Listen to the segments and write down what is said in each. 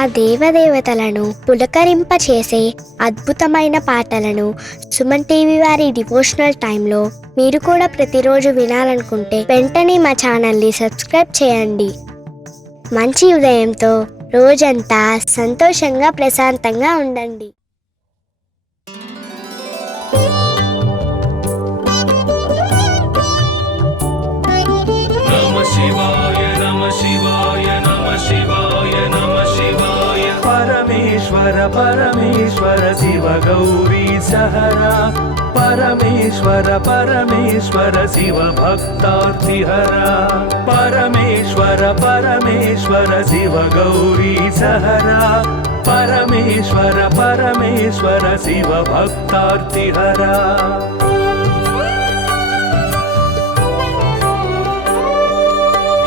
ఆ దేవదేవతలను పులకరింపచేసే అద్భుతమైన పాటలను సుమన్ టీవీ వారి డివోషనల్ టైంలో మీరు కూడా ప్రతిరోజు వినాలనుకుంటే వెంటనే మా ఛానల్ని సబ్స్క్రైబ్ చేయండి. మంచి ఉదయంతో రోజంతా సంతోషంగా ప్రశాంతంగా ఉండండి. परमेश्वर परमेश्वर शिव गौरी सहरा परमेश्वर परमेश्वर शिव भक्तार्तिहरा परमेश्वर परमेश्वर शिव गौरी सहरा परमेश्वर परमेश्वर शिव भक्तार्तिहरा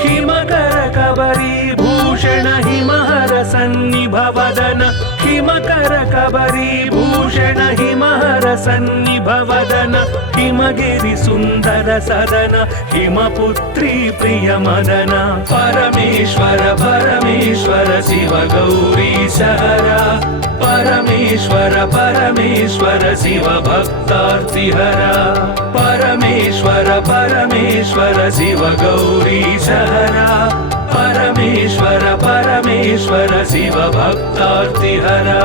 हिमकर कबरी भूषण हिमहर सन्निभवदन हिमकर कबरी भूषण हिमहर सन्निभवदन हिमगिरि सुंदर सदन हिमपुत्री प्रिय मदन परमेश्वर परमेश्वर शिव गौरी सहरा परमेश्वर परमेश्वर शिव भक्तार्तिहरा परमेश्वर परमेश्वर शिव गौरी सहरा परमेश्वर परमेश्वर शिव भक्तार्तिहरा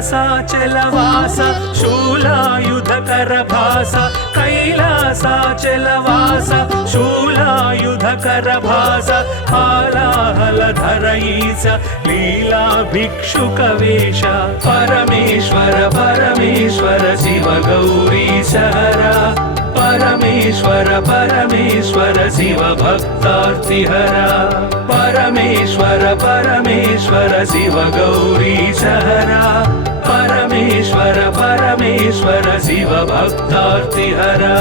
कैलासाचलवास शूलायुधकर भास कैलासाचलवास शूलायुधकर भास हालाहलधर ईश लीला भिक्षुकवेश परमेश्वर परमेश्वर शिव गौरी सहरा परमेश्वर परमेश्वर शिव भक्तार्तिहरा परमेश्वर परमेश्वर शिव गौरी सहरा परमेश्वर परमेश्वर शिव भक्तार्तिहरा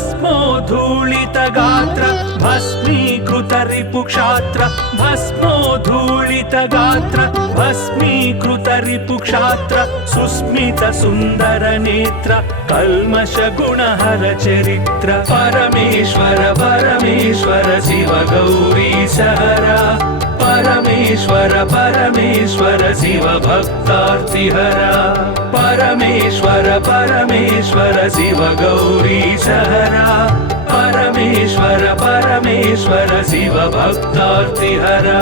भस्मोद्धूलित गात्र भस्मीकृत रिपुक्षात्र भस्मोद्धूलित गात्र भस्मीकृत रिपुक्षात्र सुस्मित सुंदर नेत्र कल्मष गुणहर चरित्र परमेश्वर परमेश्वर शिव गौरी सहरा परमेश्वर परमेश्वर शिव भक्तार्तिहरा परमेश्वर परमेश्वर शिव गौरी सहरा परमेश्वर परमेश्वर शिव भक्तार्तिहरा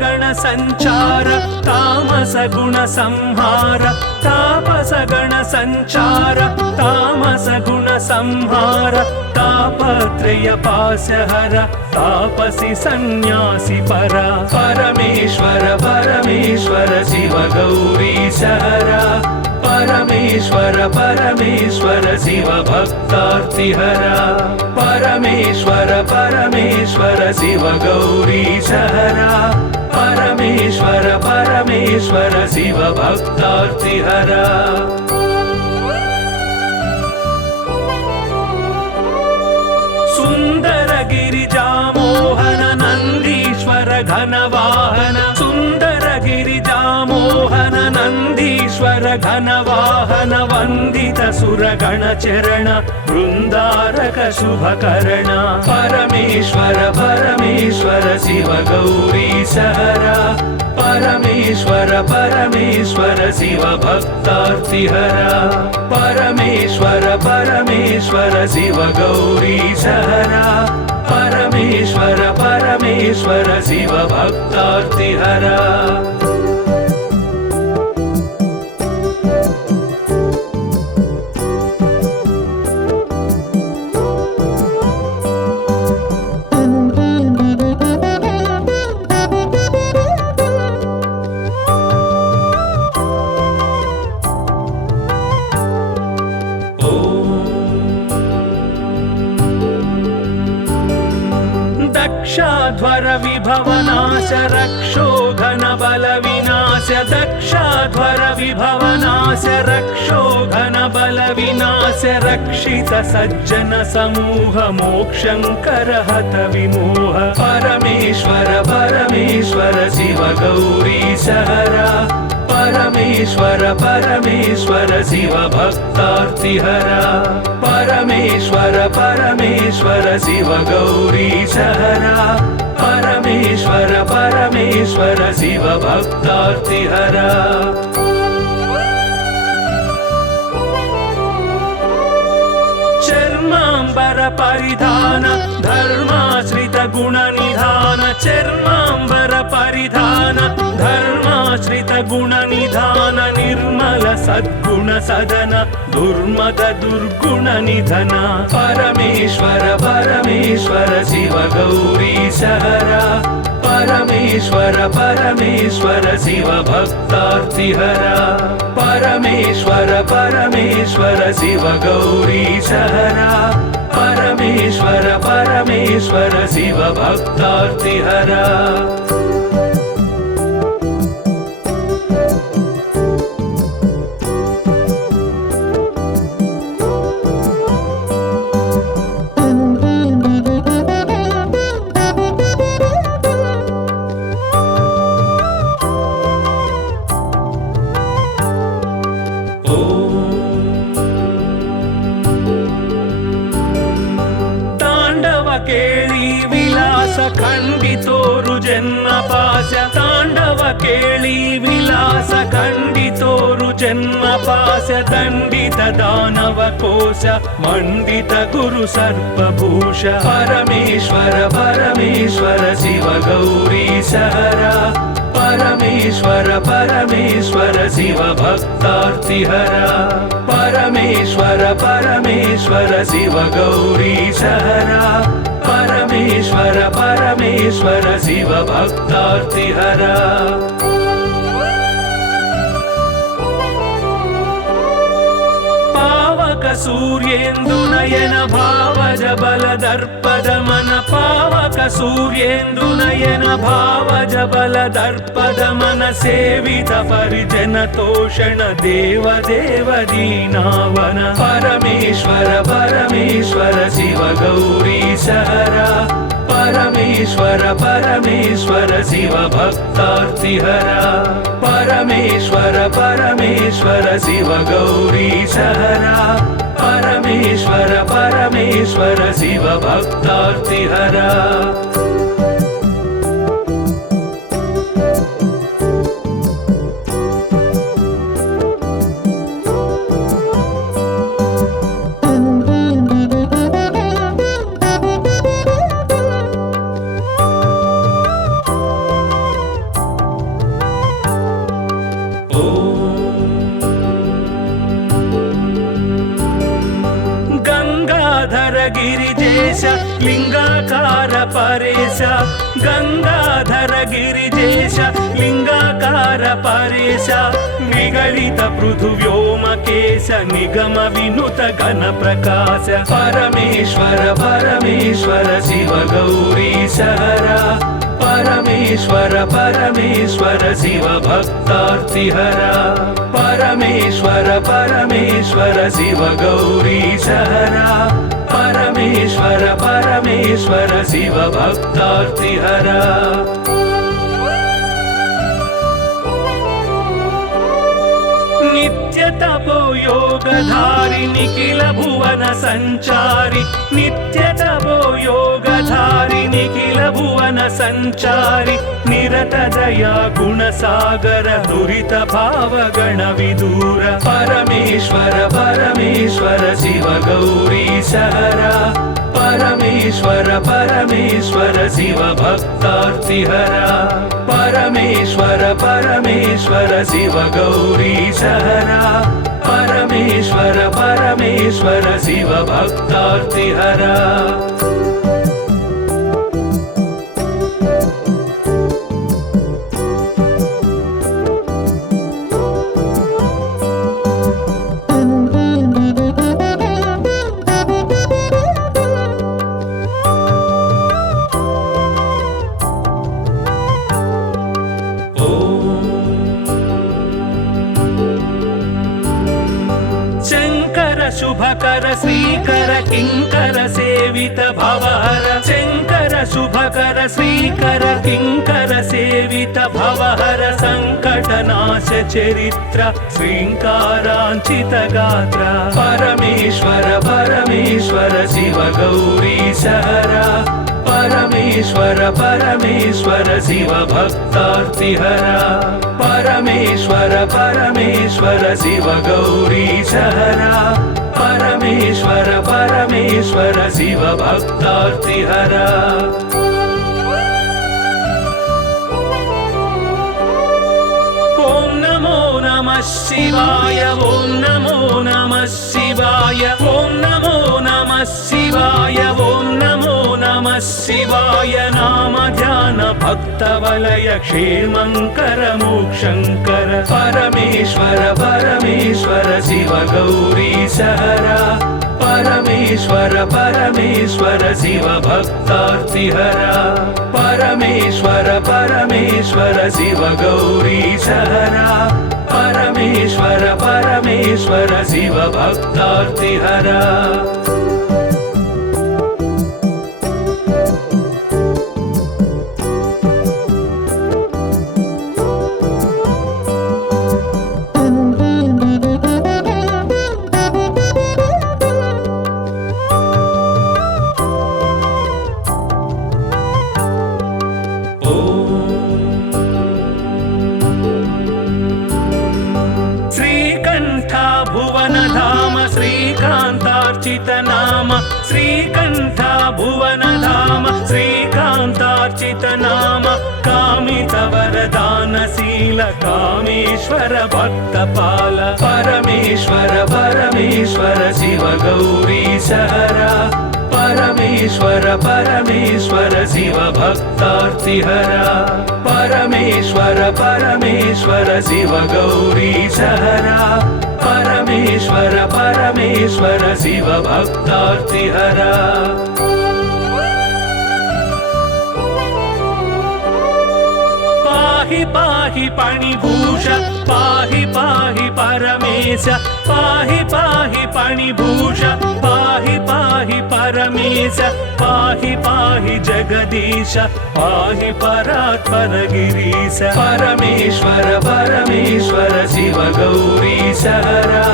गण संचार तामस गुण संहार तापस गण संचार तामस गुण संहार तापत्रय पासहर तापसी सन्यासी परा परमेश्वर परमेश्वर शिव गौरी सहरा परमेश्वर परमेश्वर शिव भक्तार्तिहरा परमेश्वर परमेश्वर शिव गौरी सहरा परमेश्वर परमेश्वर शिव भक्तार्तिहरा सुंदर गिरिजा मोहन नंदीश्वर घनवाहन सुंदर गिरिजा मोहन नंदीश्वर घनवाहन वंदित सुरगण चरण वृंदारक शुभकर्ण परमेश्वर परमेश्वर शिव गौरी सहरा परमेश्वर परमेश्वर शिव भक्तार्तिहरा परमेश्वर परमेश्वर शिव गौरी सहरा परमेश्वर परमेश्वर शिव भक्तार्तिहरा विभवनाश रक्षो घन बल विनाश दक्षाध्वर विभवनाश रक्षो घन बल विनाश रक्षित सज्जन समूह मोक्षंकर हत विमोह परमेश्वर परमेश्वर शिव गौरी सहरा परमेश्वर परमेश्वर शिव भक्तार्तिहरा परमेश्वर परमेश्वर शिव गौरी सहरा परमेश्वर परमेश्वर शिव भक्तार्तिहरा चर्मांबर परिधान धर्माश्रित गुण निधान चर्मांबर परिधान धर्माश्रित गुण निधान निर्मल सद्गुण सदन दुर्मद दुर्गुण निधन परमेश्वर परमेश्वर शिव गौरी सहरा परमेश्वर परमेश्वर शिव भक्तार्तिहरा परमेश्वर परमेश्वर शिव गौरी सहरा परमेश्वर परमेश्वर शिव भक्तार्तिहरा ಕೇಳಿ ವಿಲಾಸ ಖಂಡಿತೋರು ಜನ್ಮ ಪಾಶ ತಾಂಡವ ಕೇಳಿ ವಿಲಾಸ ಖಂಡಿತೋರು ಜನ್ಮ ಪಾಶ ದಂಡಿತ ದಾನವ ಕೋಶ ಮಂಡಿತ ಗುರು ಸರ್ಪಭೂಷ ಪರಮೇಶ್ವರ ಪರಮೇಶ್ವರ ಶಿವ ಗೌರಿ ಸಹರ परमेश्वर परमेश्वर शिव भक्तार्तिहरा परमेश्वर परमेश्वर शिव गौरी सहरा परमेश्वर परमेश्वर शिव भक्तार्तिहरा सूर्येन्दु नयन भावज बल दर्पद मन पावक सूर्येन्दु नयन भावज बल दर्पद मन सेवित परिजन तोषण देव देव दीनावन परमेश्वर परमेश्वर शिव गौरी सहरा परमेश्वर परमेश्वर शिव भक्तार्तिहरा परमेश्वर परमेश्वर शिव गौरी सहरा परमेश्वर परमेश्वर शिव भक्तार्तिहरा गिरिजेश लिंगाकार परेश गंगाधर गिरिजेश लिंगाकार परेश निगलित पृथु व्योमकेश निगम विनुत घन प्रकाश परमेश्वर परमेश्वर शिव गौरी सहरा परमेश्वर परमेश्वर शिव भक्तार्तिहरा परमेश्वर परमेश्वर शिव गौरी सहरा परमेश्वर परमेश्वर शिव भक्तार्तिहरा नित्य तपो योगधारि निखिल भुवन संचारि नित्य तपो योगधारि निखिल भुवन संचारि निरत दया गुण सागर दुरित भाव गण विदूर परमेश्वर परमेश्वर शिव गौरी सहरा परमेश्वर परमेश्वर शिव भक्तार्तिहरा परमेश्वर परमेश्वर शिव गौरी सहरा परमेश्वर परमेश्वर शिव भक्तार्तिहरा शुभकर श्रीकर किंकर सेवित भवहर शंकर शुभकर श्रीकर किंकर सेवित भवहर संकटनाश चरित्र श्रींकारांचित गात्र परमेश्वर परमेश्वर शिव गौरी सहरा परमेश्वर परमेश्वर शिव भक्तार्तिहरा परमेश्वर परमेश्वर शिव गौरी सहरा परमेश्वर परमेश्वर शिव भक्तार्तिहरा ओम नमो नमः शिवाय ओम नमो नमः शिवाय ओम नमो नमः शिवाय ओम नमो नमः शिवाय नाम ध्यान भक्त वलय क्षेमंकर मोक्षंकर परमेश्वर परमेश्वर शिव गौरी सहरा परमेश्वर परमेश्वर शिव भक्तार्तिहरा परमेश्वर परमेश्वर शिव गौरी सहरा परमेश्वर परमेश्वर शिव भक्तार्तिहरा नाम श्रीकंठ भुवन धाम श्रीकांतार्चित नाम कामित वरदानशील कामेश्वर भक्तपाल परमेश्वर परमेश्वर शिव गौरी सहरा परमेश्वर परमेश्वर शिव भक्तार्तिहरा परमेश्वर परमेश्वर शिव गौरी सहरा परमेश्वर परमेश्वर शिव भक्तार्तिहरा पाहि पाहि पाणिभूष पाहि पाहि परमेश पाहि पाहि पाणिभूष पाहि पाहि परमेश पाहि पाहि जगदीश पाहि परात्पर गिरीश परमेश्वर परमेश्वर शिव गौरी सहरा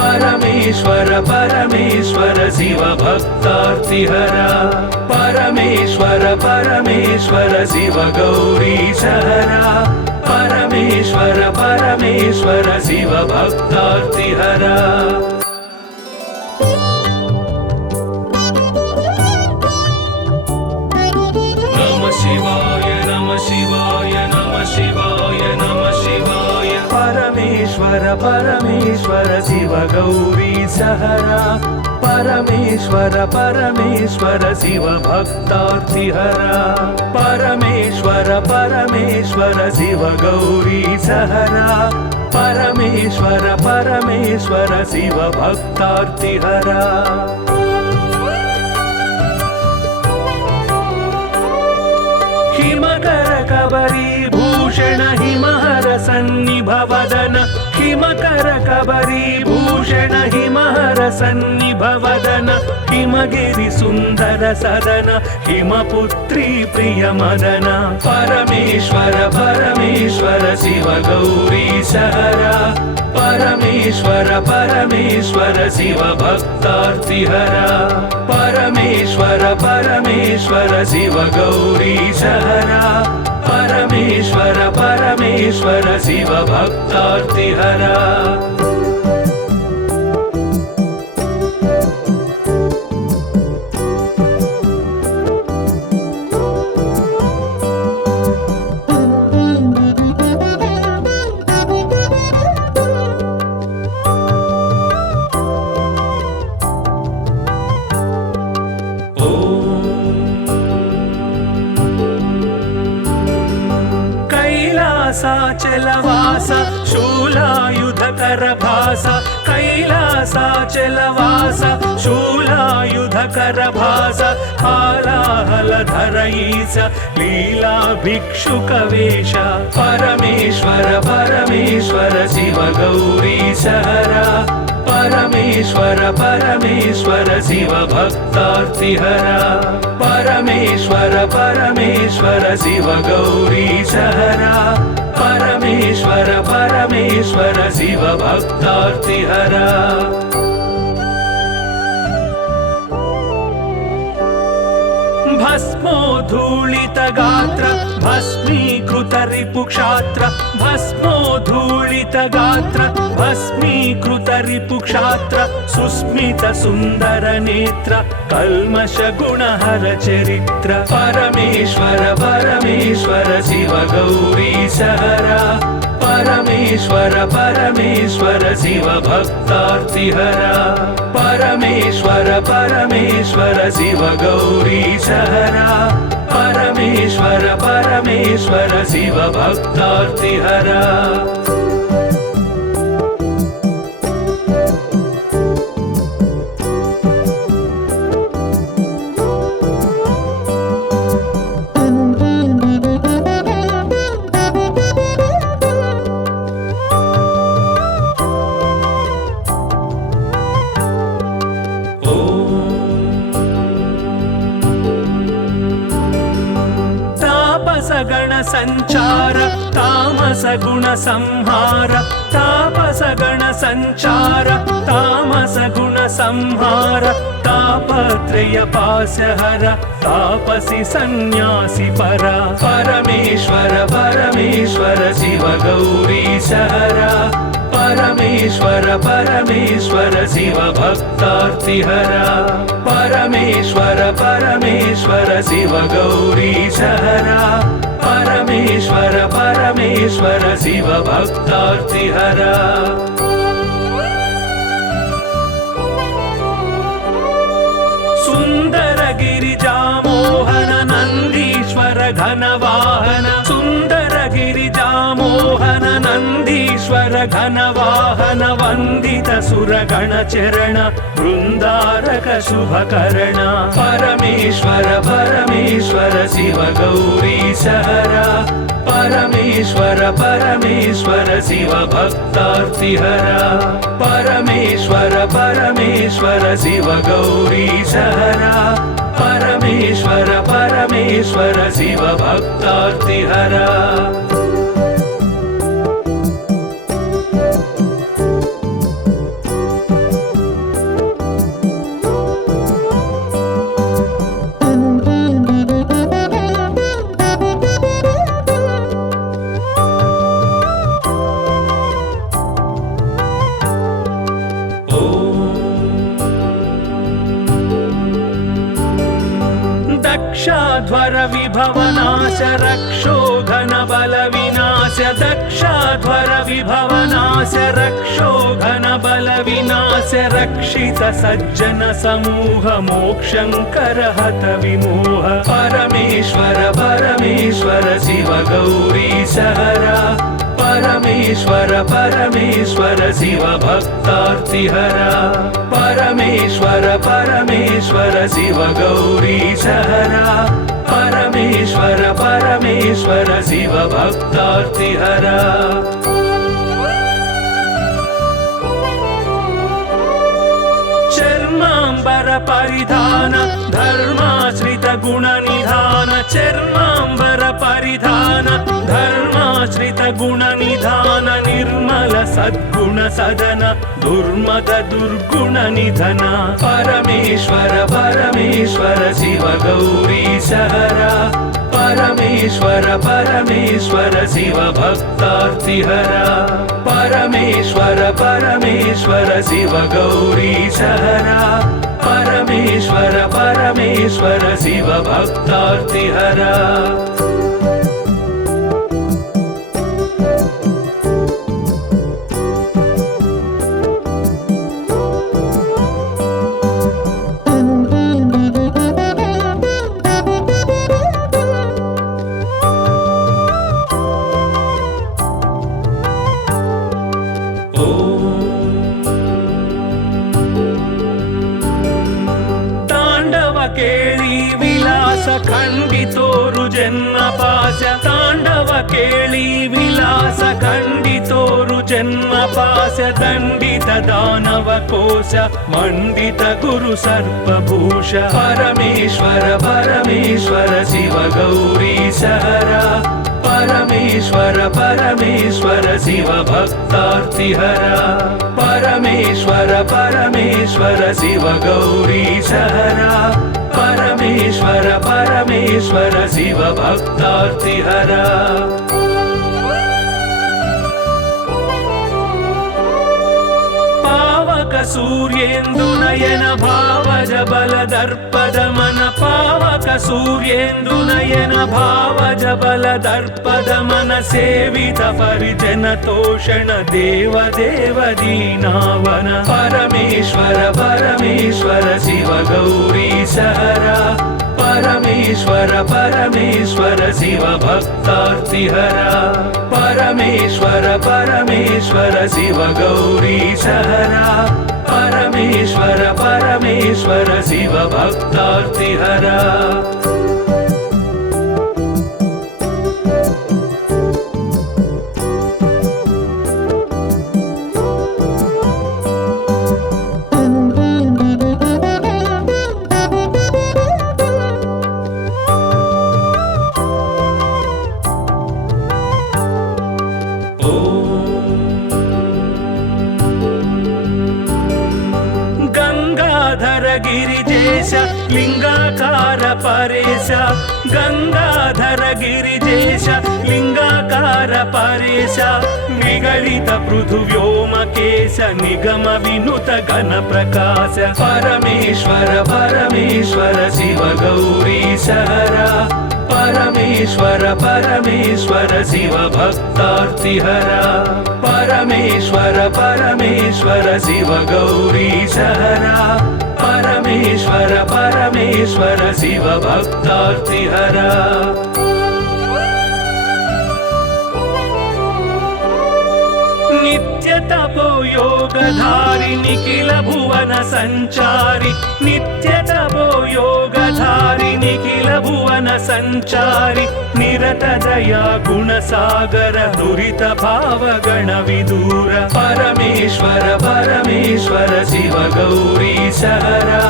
परमेश्वर परमेश्वर शिव भक्तार्तिहरा परमेश्वर परमेश्वर शिव गौरी सहरा परमेश्वर परमेश्वर शिव भक्तार्तिहरा नमः शिवाय नमः शिवाय नमः शिवाय नमः शिवाय परमेश्वर परमेश्वर शिव गौरी सहरा परमेश्वर परमेश्वर शिव भक्तार्तिहरा परमेश्वर परमेश्वर शिव गौरी सहरा परमेश्वर परमेश्वर शिव भक्तार्तिहरा हिमकर कबरी भूषण हिमहर सन्निभवदन हिमकर कबरी भूषण हिमहर सन्निभवदन हिमगिरि सुंदर सदन हिमपुत्री प्रिय मदन परमेश्वर परमेश्वर शिव गौरी सहरा परमेश्वर परमेश्वर शिव भक्तार्तिहरा परमेश्वर परमेश्वर शिव गौरी सहरा परमेश्वर परमेश्वर शिव भक्तार्तिहरा कैलासाचलवास शूलायुधकर भास कैलासाचलवास शूलायुधकर भास हालाहलधर ईश लीला भिक्षुक वेश परमेश्वर परमेश्वर शिव गौरी सहरा परमेश्वर परमेश्वर शिव भक्तार्तिहरा परमेश्वर परमेश्वर शिव गौरीशहरा परमेश्वर परमेश्वर शिव भक्तार्तिहरा भस्मोद्धूलित गात्र भस्मीकृत रिपुक्षात्र भस्मोद्धूलित गात्र भस्मीकृत रिपुक्षात्र सुस्मित सुन्दर नेत्र कल्मष गुणहर चरित्र परमेश्वर परमेश्वर शिव गौरीशहरा परमेश्वर परमेश्वर शिव भक्तार्तिहरा परमेश्वर परमेश्वर शिव गौरीशहरा परमेश्वर परमेश्वर शिव भक्तार्तिहरा गण संचार तामस गुण संहार तापस गण संचार तामस गुण संहार तापत्रय पाशहर तापसी सन्यासी परा परमेश्वर परमेश्वर शिव गौरीशहरा परमेश्वर परमेश्वर शिव भक्तार्तिहरा परमेश्वर परमेश्वर शिव गौरीशहरा परमेश्वर परमेश्वर शिव भक्तार्तिहरा सुंदर गिरिजा मोहन नंदीश्वर घनवाहन सुंदर गिरिजा मोहन नंदीश्वर घनवाहन वंदित सुरगण चरण वृंदारक शुभकर्ण परमेश्वर परमेश्वर शिव गौरीशहरा परमेश्वर परमेश्वर शिव भक्तार्तिहरा परमेश्वर परमेश्वर शिव गौरीशहरा परमेश्वर परमेश्वर शिव भक्तार्तिहरा दक्षाध्वर विभवनाश रक्षोघन बल विनाश दक्षाध्वर विभवनाश रक्षोघन बल विनाश रक्षित सज्जन समूह मोक्षंकर हत विमोह परमेश्वर परमेश्वर शिव गौरीशहरा परमेश्वर परमेश्वर शिव भक्तार्तिहरा परमेश्वर परमेश्वर शिव गौरीशहरा परमेश्वर परमेश्वर शिव भक्तार्तिहरा चर्मांबर परिधान धर्माश्रित गुण निधान चर्मांबर परिधान धर्माश्रित गुण निधान निर्मल सद्गुण सदन दुर्मद दुर्गुण निधन परमेश्वर परमेश्वर शिव गौरीशहरा परमेश्वर परमेश्वर शिव भक्तार्तिहरा परमेश्वर परमेश्वर शिव गौरीशहरा परमेश्वर परमेश्वर शिव भक्तार्तिहरा जन्मपाश दण्डित दानवकोश मण्डित गुरु सर्पभूष परमेश्वर परमेश्वर शिव गौरीश हरा परमेश्वर परमेश्वर शिव भक्तार्तिहरा परमेश्वर परमेश्वर शिव गौरीश हरा परमेश्वर परमेश्वर शिव भक्तार्तिहरा पावक सूर्येन्दुनयन भावज बल दर्पदमन पावक सूर्येन्दुनयन भावज बल दर्पदमन सेवित परिजन तोषण देव देव दीनावन परमेश्वर परमेश्वर शिव गौरीश हरा परमेश्वर परमेश्वर शिव भक्तार्तिहरा परमेश्वर परमेश्वर शिव गौरीश हरा परमेश्वर परमेश्वर शिव भक्तार्तिहरा गिरिजेश लिंगाकार परेश गंगाधर गिरिजेश लिंगाकार परेश निगलित पृथुव्योमकेश निगम विनुत घन प्रकाश परमेश्वर परमेश्वर शिव गौरीश हरा परमेश्वर परमेश्वर शिव भक्तार्तिहरा परमेश्वर परमेश्वर शिव गौरीश हरा परमेश्वर परमेश्वर शिव भक्तार्तिहरा नित्य तपो योगधारि निखिल भुवन संचारि नित्य तपो योगधारि निखिल भुवन संचारि निरत दया गुण सागर दुरित भाव गण विदूर परमेश्वर परमेश्वर शिव गौरीश हरा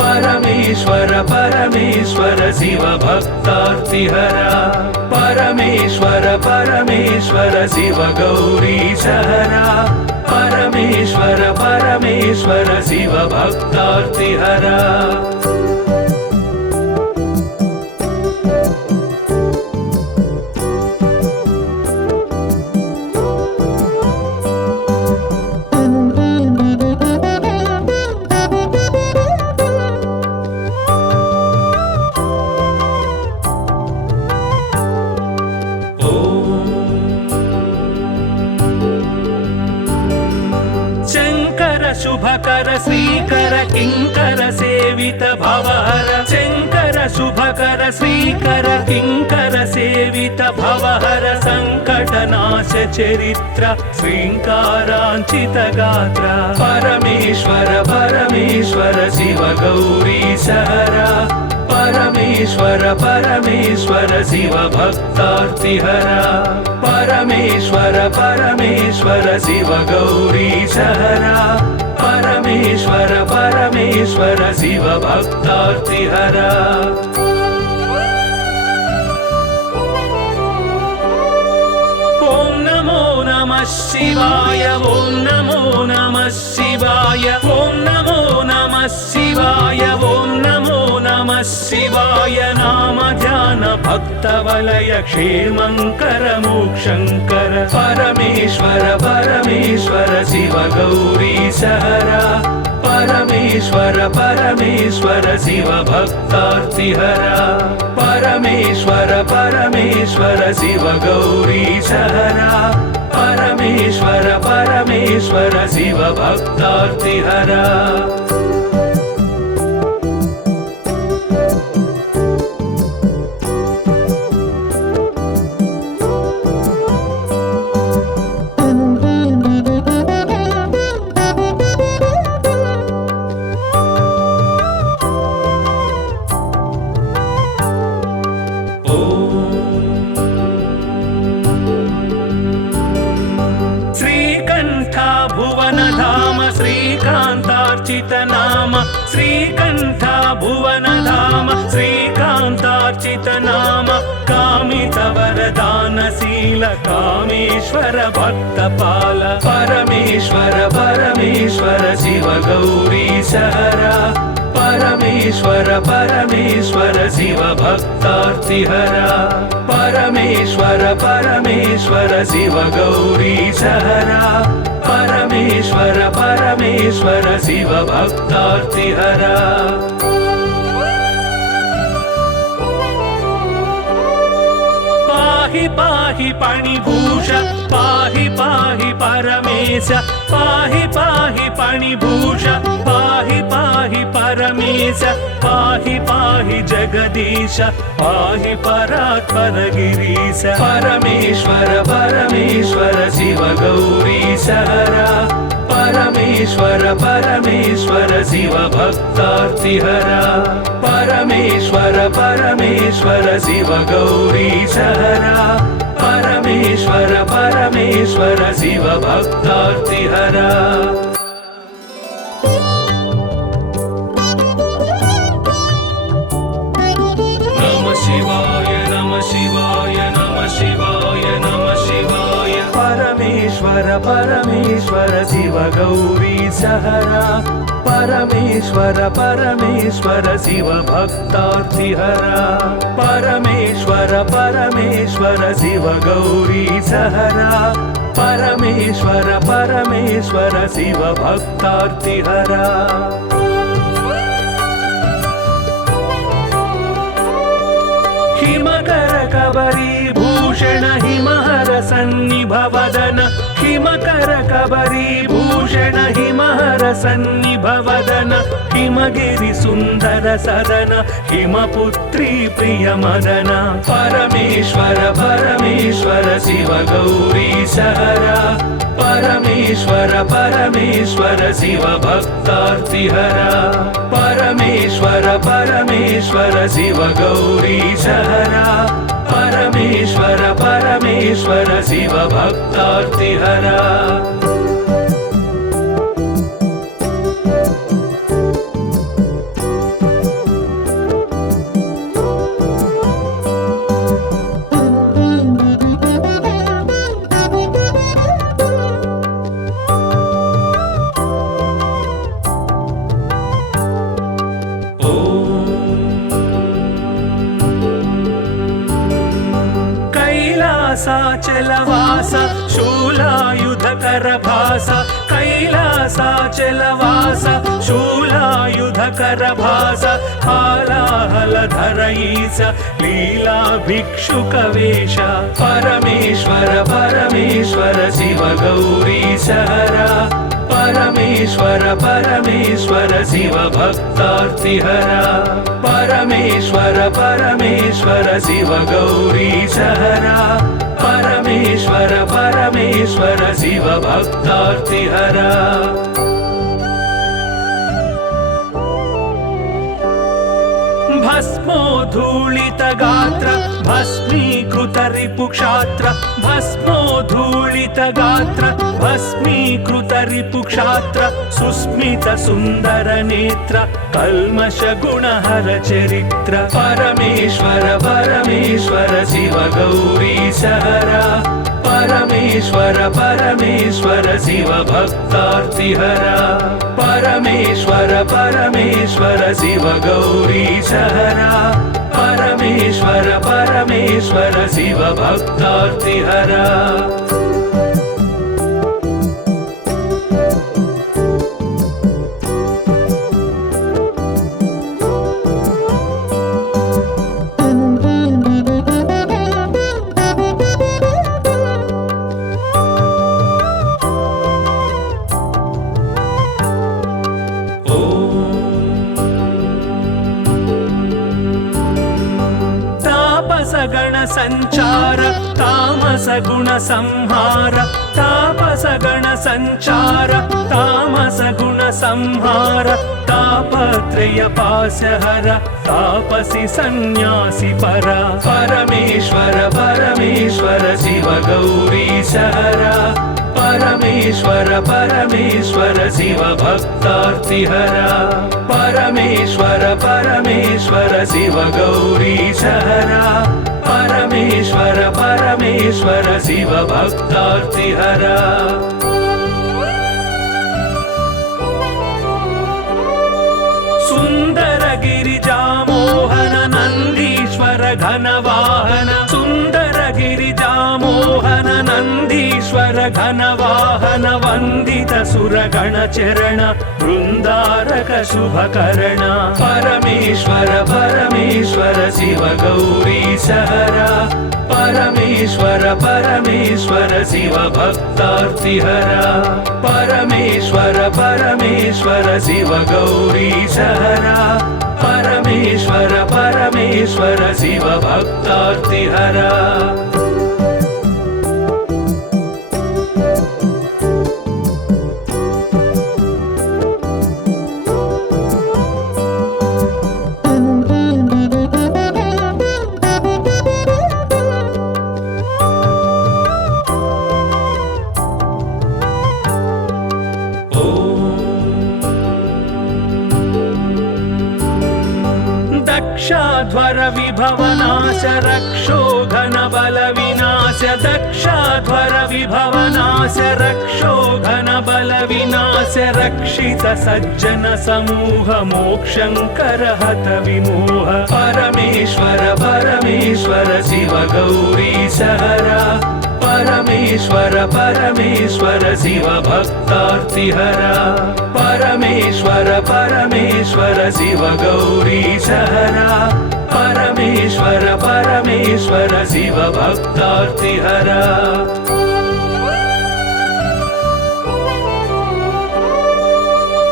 परमेश्वर परमेश्वर शिव भक्तार्तिहरा परमेश्वर परमेश्वर शिव गौरीश हरा परमेश्वर परमेश्वर शिव भक्तार्तिहरा शुभकर श्रीकर किंकर सेवित भवहर शंकर शुभकर श्रीकर किंकर सेवित भवहर संकटनाश चरित्र श्रींकारांचित गात्र परमेश्वर परमेश्वर शिव गौरीश हरा परमेश्वर परमेश्वर शिव भक्तार्तिहरा परमेश्वर परमेश्वर शिव गौरीश हरा परमेश्वर परमेश्वर शिव भक्तार्तिहरा ओम नमो नमः शिवाय ओम नमो नमः शिवाय ओम नमो नमः शिवाय ओम नमो नमः शिवाय नाम ध्यान भक्त वलय क्षेमंकर मोक्षंकर परमेश्वर परमेश्वर शिव गौरीश हरा परमेश्वर परमेश्वर शिव भक्तार्तिहरा परमेश्वर परमेश्वर शिव गौरीश हरा परमेश्वर परमेश्वर शिव भक्तार्तिहरा श्रीकण्ठ भुवनधाम श्रीकान्तार्चितनाम श्रीकण्ठ भुवनधाम श्रीकान्तार्चितनाम कामितवरदानशील कामेश्वर भक्तपाल परमेश्वर परमेश्वर शिव गौरीशहरा परमेश्वर परमेश्वर शिव भक्तार्तिहरा परमेश्वर परमेश्वर शिव गौरीशहरा परमेश्वर परमेश्वर शिव भक्तार्तिहरा पाहि पाहि पणिभूष पाहि पाहि परमेश पाहि पाहि पणिभूष पाहि पाहि परमेश पाहि पाहि जगदीश पाहि परात्पर गिरीश परमेश्वर परमेश्वर शिव गौरीशहरा परमेश्वर परमेश्वर शिव भक्तार्तिहरा परमेश्वर परमेश्वर शिव गौरीशहरा परमेश्वर परमेश्वर शिव भक्तार्तिहरा नमः शिवाय नमः शिवाय नमः शिवाय नमः शिवाय परमेश्वर परमेश्वर शिव गौरीशहरा परमेश्वर परमेश्वर शिव भक्तार्तिहरा परमेश्वर परमेश्वर शिव गौरीशहरा परमेश्वर परमेश्वर शिव भक्तार्तिहरा हिमकर कबरी भूषण हिमहर सन्निभवदन हिमकर कबरी भूषण हिमहर सन्निभवदन हिमगिरि सुन्दर सदन हिमपुत्री प्रिय मदन परमेश्वर परमेश्वर शिव गौरीशहरा परमेश्वर परमेश्वर शिव भक्तार्तिहरा परमेश्वर परमेश्वर शिव गौरीशहरा परमेश्वर परमेश्वर शिव भक्तार्तिहरा कैलासाचलवास शूलायुधकरभास कैलासाचलवास शूलायुधकरभास हालाहलधर ईश लीला भिक्षुकवेश परमेश्वर परमेश्वर शिव गौरीशहरा परमेश्वर परमेश्वर शिव भक्तार्तिहरा परमेश्वर परमेश्वर शिव गौरीशहरा परमेश्वर परमेश्वर शिव भक्तार्तिहरा भस्मोद्धूलित गात्र भस्मीकृत रिपुक्षात्र भस्मोद्धूलित गात्र भस्मीकृत रिपुक्षात्र सुस्मित सुन्दर नेत्र कल्मष गुणहर चरित्र परमेश्वर परमेश्वर शिव गौरीशहरा परमेश्वर परमेश्वर शिव भक्तार्तिहरा परमेश्वर परमेश्वर शिव गौरीशहरा परमेश्वर परमेश्वर शिव भक्तार्तिहरा गण संचार तामस गुण संहार तापस गण संचार तामस गुण संहार तापत्रय पाशहर तापसी सन्यासी परा परमेश्वर परमेश्वर शिव गौरीशहरा परमेश्वर परमेश्वर परमेश्वर शिव भक्तार्तिहरा परमेश्वर परमेश्वर शिव गौरीशहरा परमेश्वर परमेश्वर शिव भक्तार्तिहरा सुंदर गिरिजामोहन नंदीश्वर घनवाहन सुंदर गिरिजामोहन नंदीश्वर घनवाहन वंदित सुरगण चरण वृंदारक शुभकरण परमेश्वर परमेश्वर शिव गौरीशहरा परमेश्वर परमेश्वर शिव भक्तार्तिहरा परमेश्वर परमेश्वर शिव गौरीशहरा परमेश्वर परमेश्वर शिव भक्तार्तिहरा दक्षाध्वर विभवनाश रक्षो घन बल विनाश दक्षाध्वर विभवनाश रक्षो घन बल विनाश रक्षित सज्जन समूह मोक्षंकर हत विमोह परमेश्वर परमेश्वर शिव गौरीशहरा परमेश्वर परमेश्वर शिव भक्तार्तिहरा परमेश्वर परमेश्वर शिव गौरीशहरा परमेश्वर परमेश्वर शिव भक्तार्तिहरा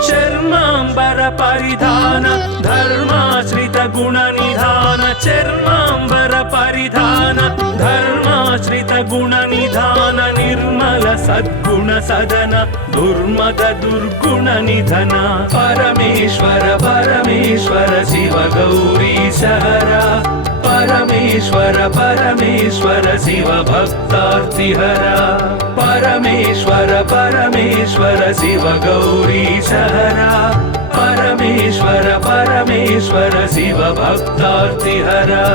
चर्मांबर परिधान धर्माश्रित गुण निधान चर्मांबर परिधान धर्माश्रित गुण निधान निर्मल सद्गुण सदन दुर्मद दुर्गुण निधन परमेश्वर परमेश्वर शिव गौरीशहरा परमेश्वर परमेश्वर शिव भक्तार्तिहरा परमेश्वर परमेश्वर शिव गौरीशहरा परमेश्वर परमेश्वर शिव भक्तार्तिहरा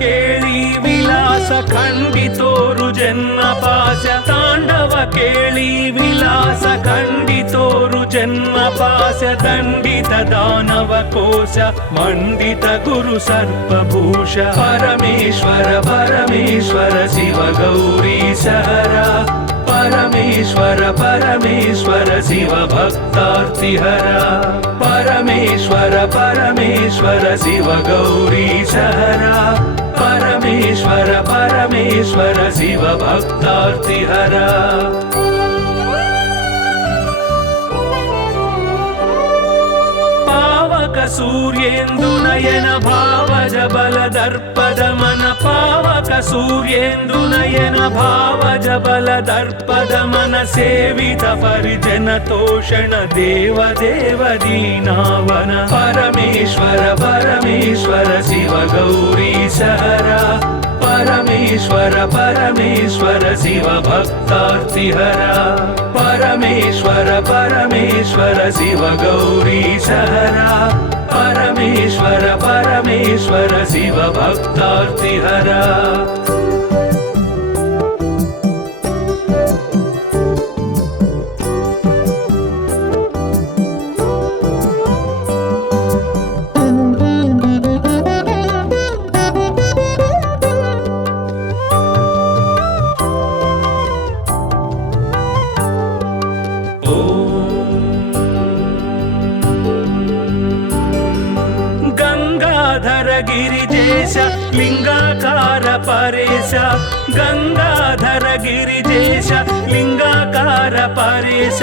ಕೇಳಿ ವಿಲಾಸ ಖಂಡಿತೋರು ಜನ್ಮ ಪಾಶ ತಾಂಡವ ಕೇಳಿ ವಿಲಾಸ ಖಂಡಿತೋರು ಜನ್ಮ ಪಾಶ ದಂಡಿತ ದಾನವ ಕೋಶ ಮಂಡಿತ ಗುರು ಸರ್ಪಭೂಷ ಪರಮೇಶ್ವರ ಪರಮೇಶ್ವರ ಶಿವ ಗೌರೀಶಹರಾ परमेश्वर परमेश्वर शिव भक्तार्तिहरा परमेश्वर परमेश्वर शिव गौरीशहरा परमेश्वर परमेश्वर शिव भक्तार्तिहरा पावक सूर्येन्दु नयन भावज बल दर्पद मन पावक सूर्येन्दु नयन भावज बल दर्पद मन सेवित परिजन तोषण देव देव दीनावन परमेश्वर परमेश्वर शिव गौरीशहरा परमेश्वर परमेश्वर शिव भक्तार्तिहरा परमेश्वर परमेश्वर शिव गौरीशहरा परमेश्वर परमेश्वर शिव भक्तार्तिहरा गिरिजेश लिंगाकार परेश गंगाधर गिरिजेश लिंगाकार परेश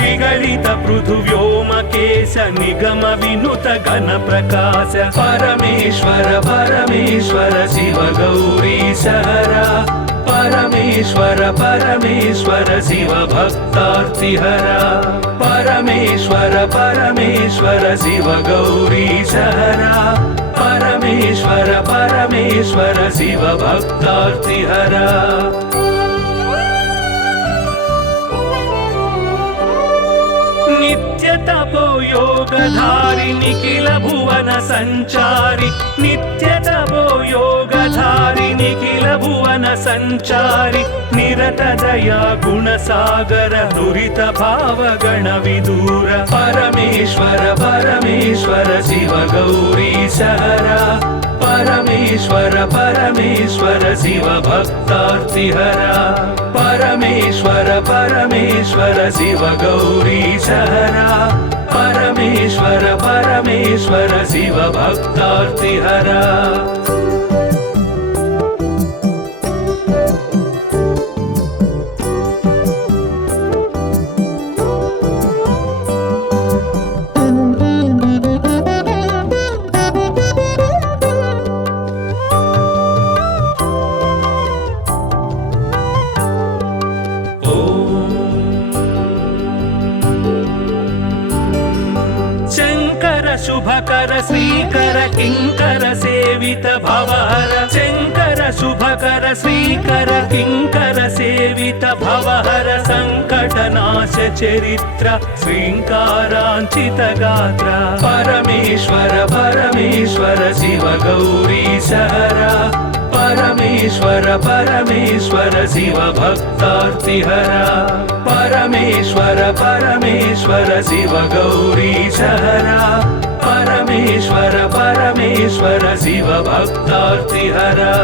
विगलित पृथुव्योमकेश गौरीश निगम विनुत घन प्रकाश परमेश्वर परमेश्वर शिव गौरीश हरा परमेश्वर परमेश्वर शिव भक्तार्तिहरा परमेश्वर परमेश्वर शिव गौरीश हरा परमेश्वर परमेश्वर शिव भक्तार्तिहरा नित्य तपो योगधारि निखिल भुवन संचारि नित्य तपो योगधारि निखिल भुवन संचारि निरत दया गुण सागर दुरित भाव गण विदूर परमेश्वर परमेश्वर शिव गौरीश हरा परमेश्वर परमेश्वर शिव भक्तार्तिहरा परमेश्वर परमेश्वर शिव गौरीश हरा परमेश्वर परमेश्वर शिव भक्तार्तिहरा शुभकर श्रीकर किंकर सेवित भवहर शंकर शुभकर श्रीकर किंकर सेवित भवहर संकटनाश चरित्र श्रींकारांचित गात्र परमेश्वर परमेश्वर शिव गौरीश हरा परमेश्वर परमेश्वर शिव भक्तार्तिहरा परमेश्वर परमेश्वर शिव गौरीश हरा परमेश्वर परमेश्वर शिव भक्तार्तिहरा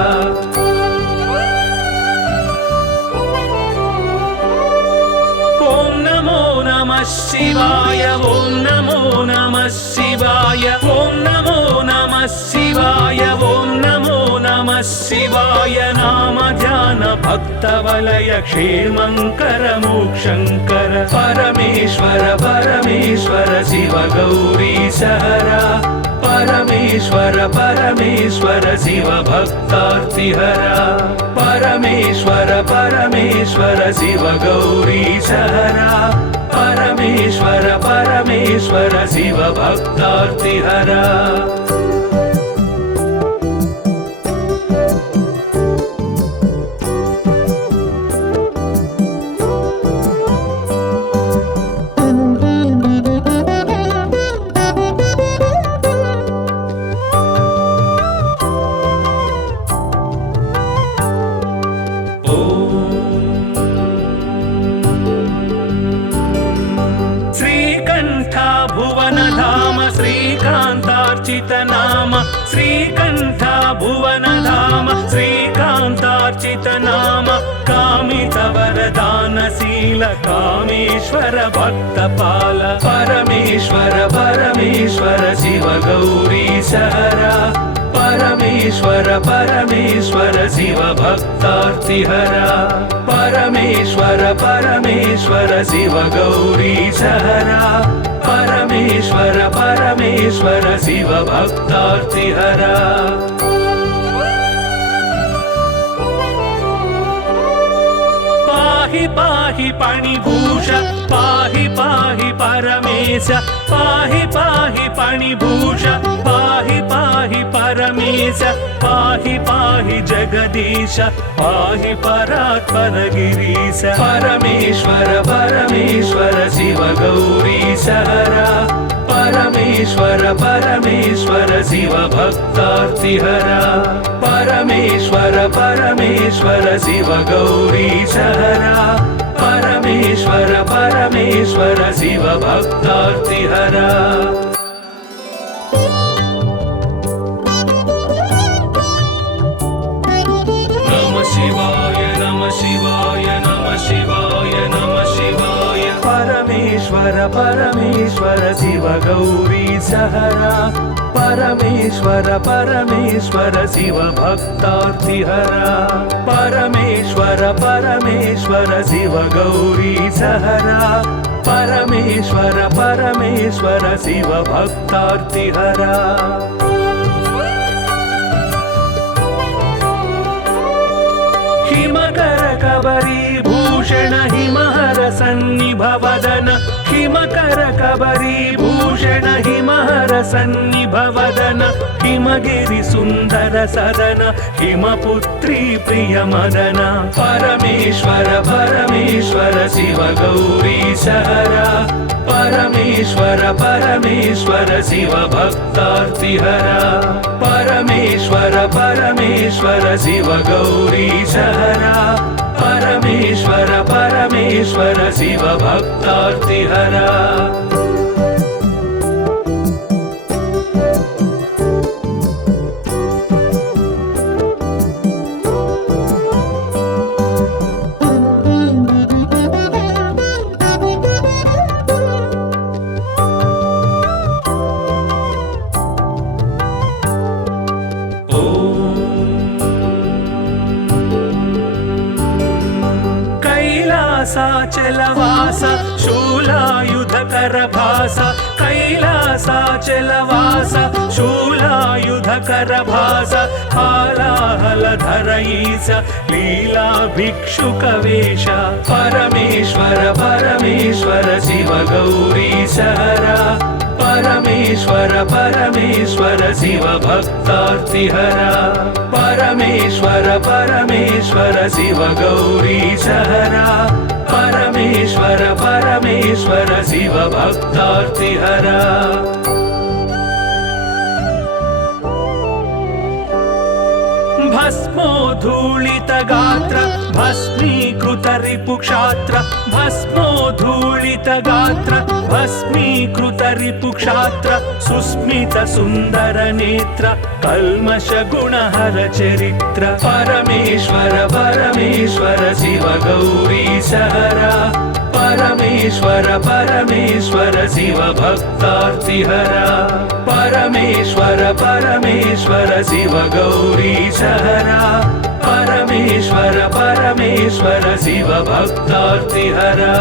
ओम नमो नमः शिवाय ओम नमो नमः शिवाय ओम नमो नमः शिवाय ओम नमो नमः शिवाय नाम ध्यान भक्त वलय क्षेमंकर मोक्षंकर परमेश्वर परमेश्वर शिव गौरीश हरा परमेश्वर परमेश्वर शिव भक्तार्तिहरा परमेश्वर परमेश्वर शिव गौरीश हरा परमेश्वर परमेश्वर शिव भक्तार्तिहरा श्रीकांतार्चित नाम श्रीकंठ भुवन धाम श्रीकांतार्चित नाम कामित वरदानशील कामेश्वर भक्तपाल परमेश्वर परमेश्वर शिव गौरीश हरा परमेश्वर परमेश्वर शिव भक्तार्तिहरा परमेश्वर परमेश्वर शिव गौरीश हरा परमेश्वर परमेश्वर शिव भक्तार्तिहरा पाहि पाहि पाणिभूष पाहि पाहि परमेश पाहि पाहि पाणिभूष पाहि पाहि परमेश पाहि पाहि जगदीश पाहि परात्पर गिरीश परमेश्वर परमेश्वर शिव गौरीश हरा परमेश्वर परमेश्वर शिव भक्तार्तिहरा परमेश्वर परमेश्वर शिव गौरीश हरा परमेश्वर परमेश्वर शिव भक्तार्तिहरा नमः शिवाय नमः शिवाय नमः शिवाय नमः शिवाय परमेश्वर परमेश्वर शिव गौरीश हरा परमेश्वर परमेश्वर शिव भक्तार्तिहरा परमेश्वर परमेश्वर शिव गौरीश हरा परमेश्वर परमेश्वर शिव भक्तार्तिहरा हिमकर कबरी भूषण हिमहर सन्निभवदन हिमकर कबरी भूषण हिमहर सन्निभवदन हिमगिरि सुन्दर सदन हिमपुत्री प्रिय मदन परमेश्वर परमेश्वर शिव गौरी सहरा परमेश्वर परमेश्वर शिव भक्तार्तिहरा परमेश्वर परमेश्वर शिव गौरी सहरा परमेश्वर परमेश्वर शिव भक्तार्तिहरा कैलासाचलवास शूलायुधकरभास कैलासाचलवास शूलायुधकरभास हालाहलधर ईश लीला भिक्षुकवेश परमेश्वर परमेश्वर शिव गौरी सहरा परमेश्वर परमेश्वर शिव भक्तार्तिहरा परमेश्वर परमेश्वर शिव गौरी सहरा परमेश्वर परमेश्वर शिव भक्तार्तिहरा भस्मोद्धूलित गात्र भस्मीकृत रिपुक्षात्र भस्मोद्धूलित गात्र भस्मीकृत रिपुक्षात्र सुस्मित सुन्दर नेत्र कल्मष गुणहर चरित्र परमेश्वर परमेश्वर शिव गौरी सहरा परमेश्वर परमेश्वर शिव भक्तार्तिहरा परमेश्वर परमेश्वर शिव गौरी सहरा परमेश्वर परमेश्वर शिव भक्तार्तिहरा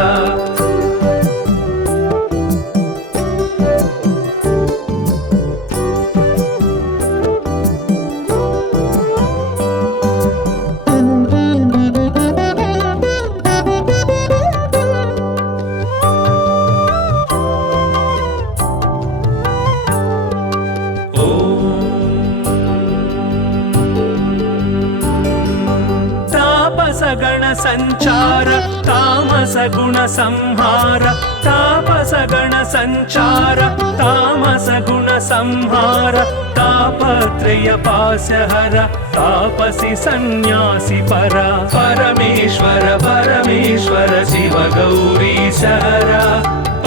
गण संचार तामस गुण संहार तापस गण संचार तामस गुण संहार तापत्रय पासहर तापसी सन्यासी परा परमेश्वर परमेश्वर शिव गौरी सहरा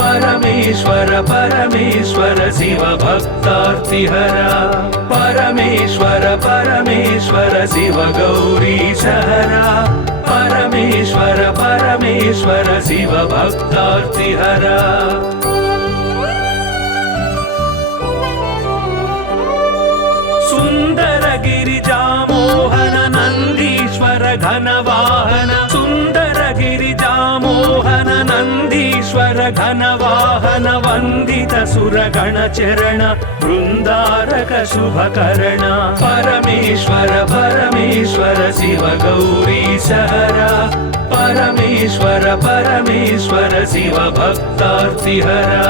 परमेश्वर परमेश्वर शिव भक्तार्तिहरा परमेश्वर परमेश्वर शिव गौरी सहरा परमेश्वर परमेश्वर शिव भक्तार्तिहरा सुंदर गिरिजा मोहन नंदीश्वर घनवाहन सुंदर गिरिजा मोहन नंदीश्वर घनवाहन वंदित सुरगण चरण वृंदारक शुभकर्ण परमेश्वर परमेश्वर शिव गौरी सहरा परमेश्वर परमेश्वर शिव भक्तार्तिहरा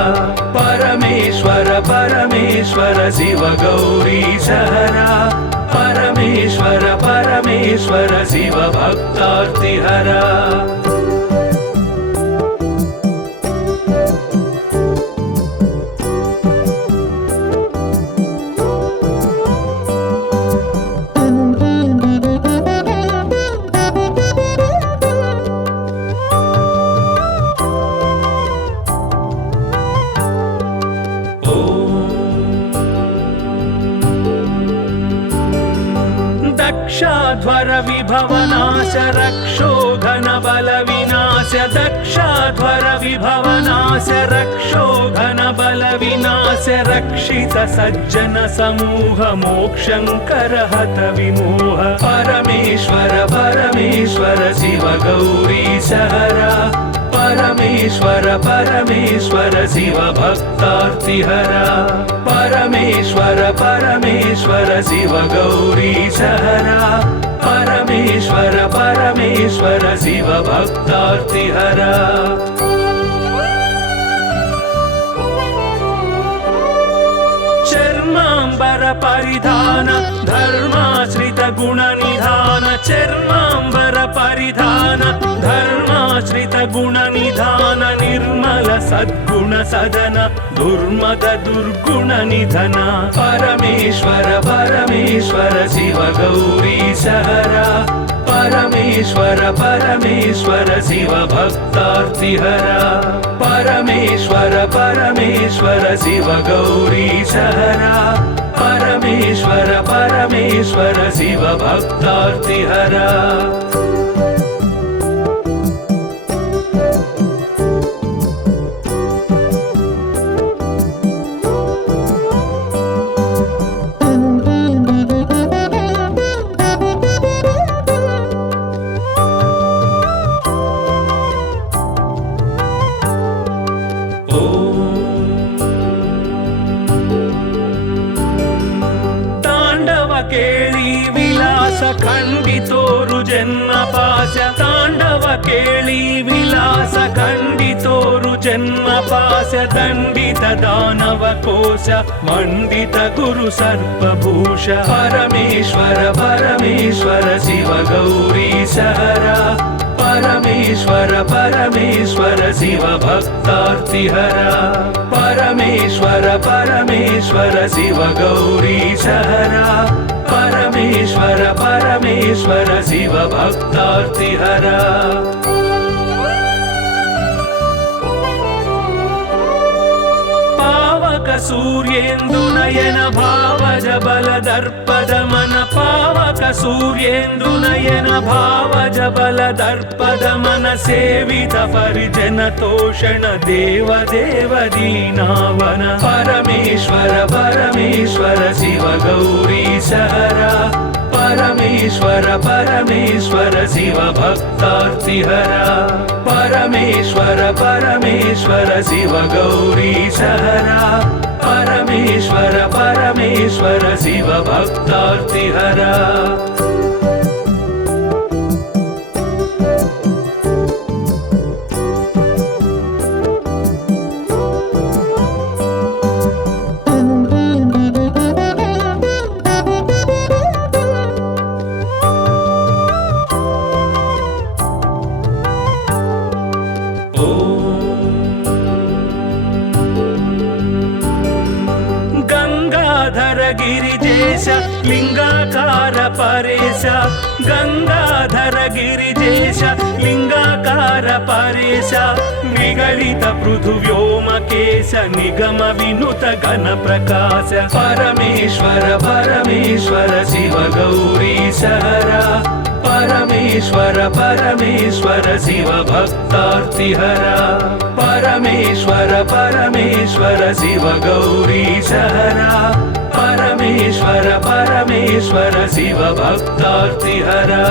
परमेश्वर परमेश्वर शिव गौरी सहरा परमेश्वर परमेश्वर शिव भक्तार्तिहरा दक्षाध्वर विभवनाश रक्षो घन बल विनाश दक्षाध्वर विभवनाश रक्षो घन बल विनाश रक्षित सज्जन समूह मोक्षंकर हत विमोह परमेश्वर परमेश्वर शिव गौरी सहरा परमेश्वर परमेश्वर शिव भक्तार्तिहरा परमेश्वर परमेश्वर शिव गौरीशहरा परमेश्वर परमेश्वर शिव भक्तार्तिहरा चर्मांबर परिधान धर्माश्रित गुण निधान चर्मांबर परिधान धर्माश्रित गुण निधान निर्मल सद्गुण सदन दुर्मद दुर्गुण निधन परमेश्वर परमेश्वर शिव गौरीशहरा परमेश्वर परमेश्वर शिव भक्तार्तिहरा परमेश्वर परमेश्वर शिव गौरीशहरा परमेश्वर परमेश्वर शिव भक्तार्तिहरा केळी विलास खंडितोरु जन्म पाश तांडव केळी विलास खंडितोरु जन्म पाश दंडित दानव कोश मंडित गुरु सर्पभूष परमेश्वर परमेश्वर शिव गौरीशहरा परमेश्वर परमेश्वर शिव भक्तार्तिहरा परमेश्वर परमेश्वर शिव गौरीशहरा परमेश्वर परमेश्वर शिव भक्तार्तिहरा पावक सूर्येन्दु नयन भावज बल दर्पद मन पावक सूर्येन्दु नयन भावज बल दर्पद मन सेवित परिजन तोषण देव देव दीनावन परमेश्वर परमेश्वर शिव गौरीशहरा परमेश्वर परमेश्वर शिव भक्तार्तिहरा परमेश्वर परमेश्वर शिव गौरीशहरा परमेश्वर परमेश्वर शिव भक्तार्तिहरा गिरिजेश लिंगाकार परेश गंगाधर गिरिजेश लिंगाकार परेश निगलित पृथुव्योमकेश निगम विनुत घन प्रकाश परमेश्वर परमेश्वर शिव गौरीशहरा परमेश्वर परमेश्वर शिव भक्तार्तिहरा परमेश्वर परमेश्वर शिव गौरीशहरा परमेश्वर परमेश्वर शिव भक्तार्तिहरा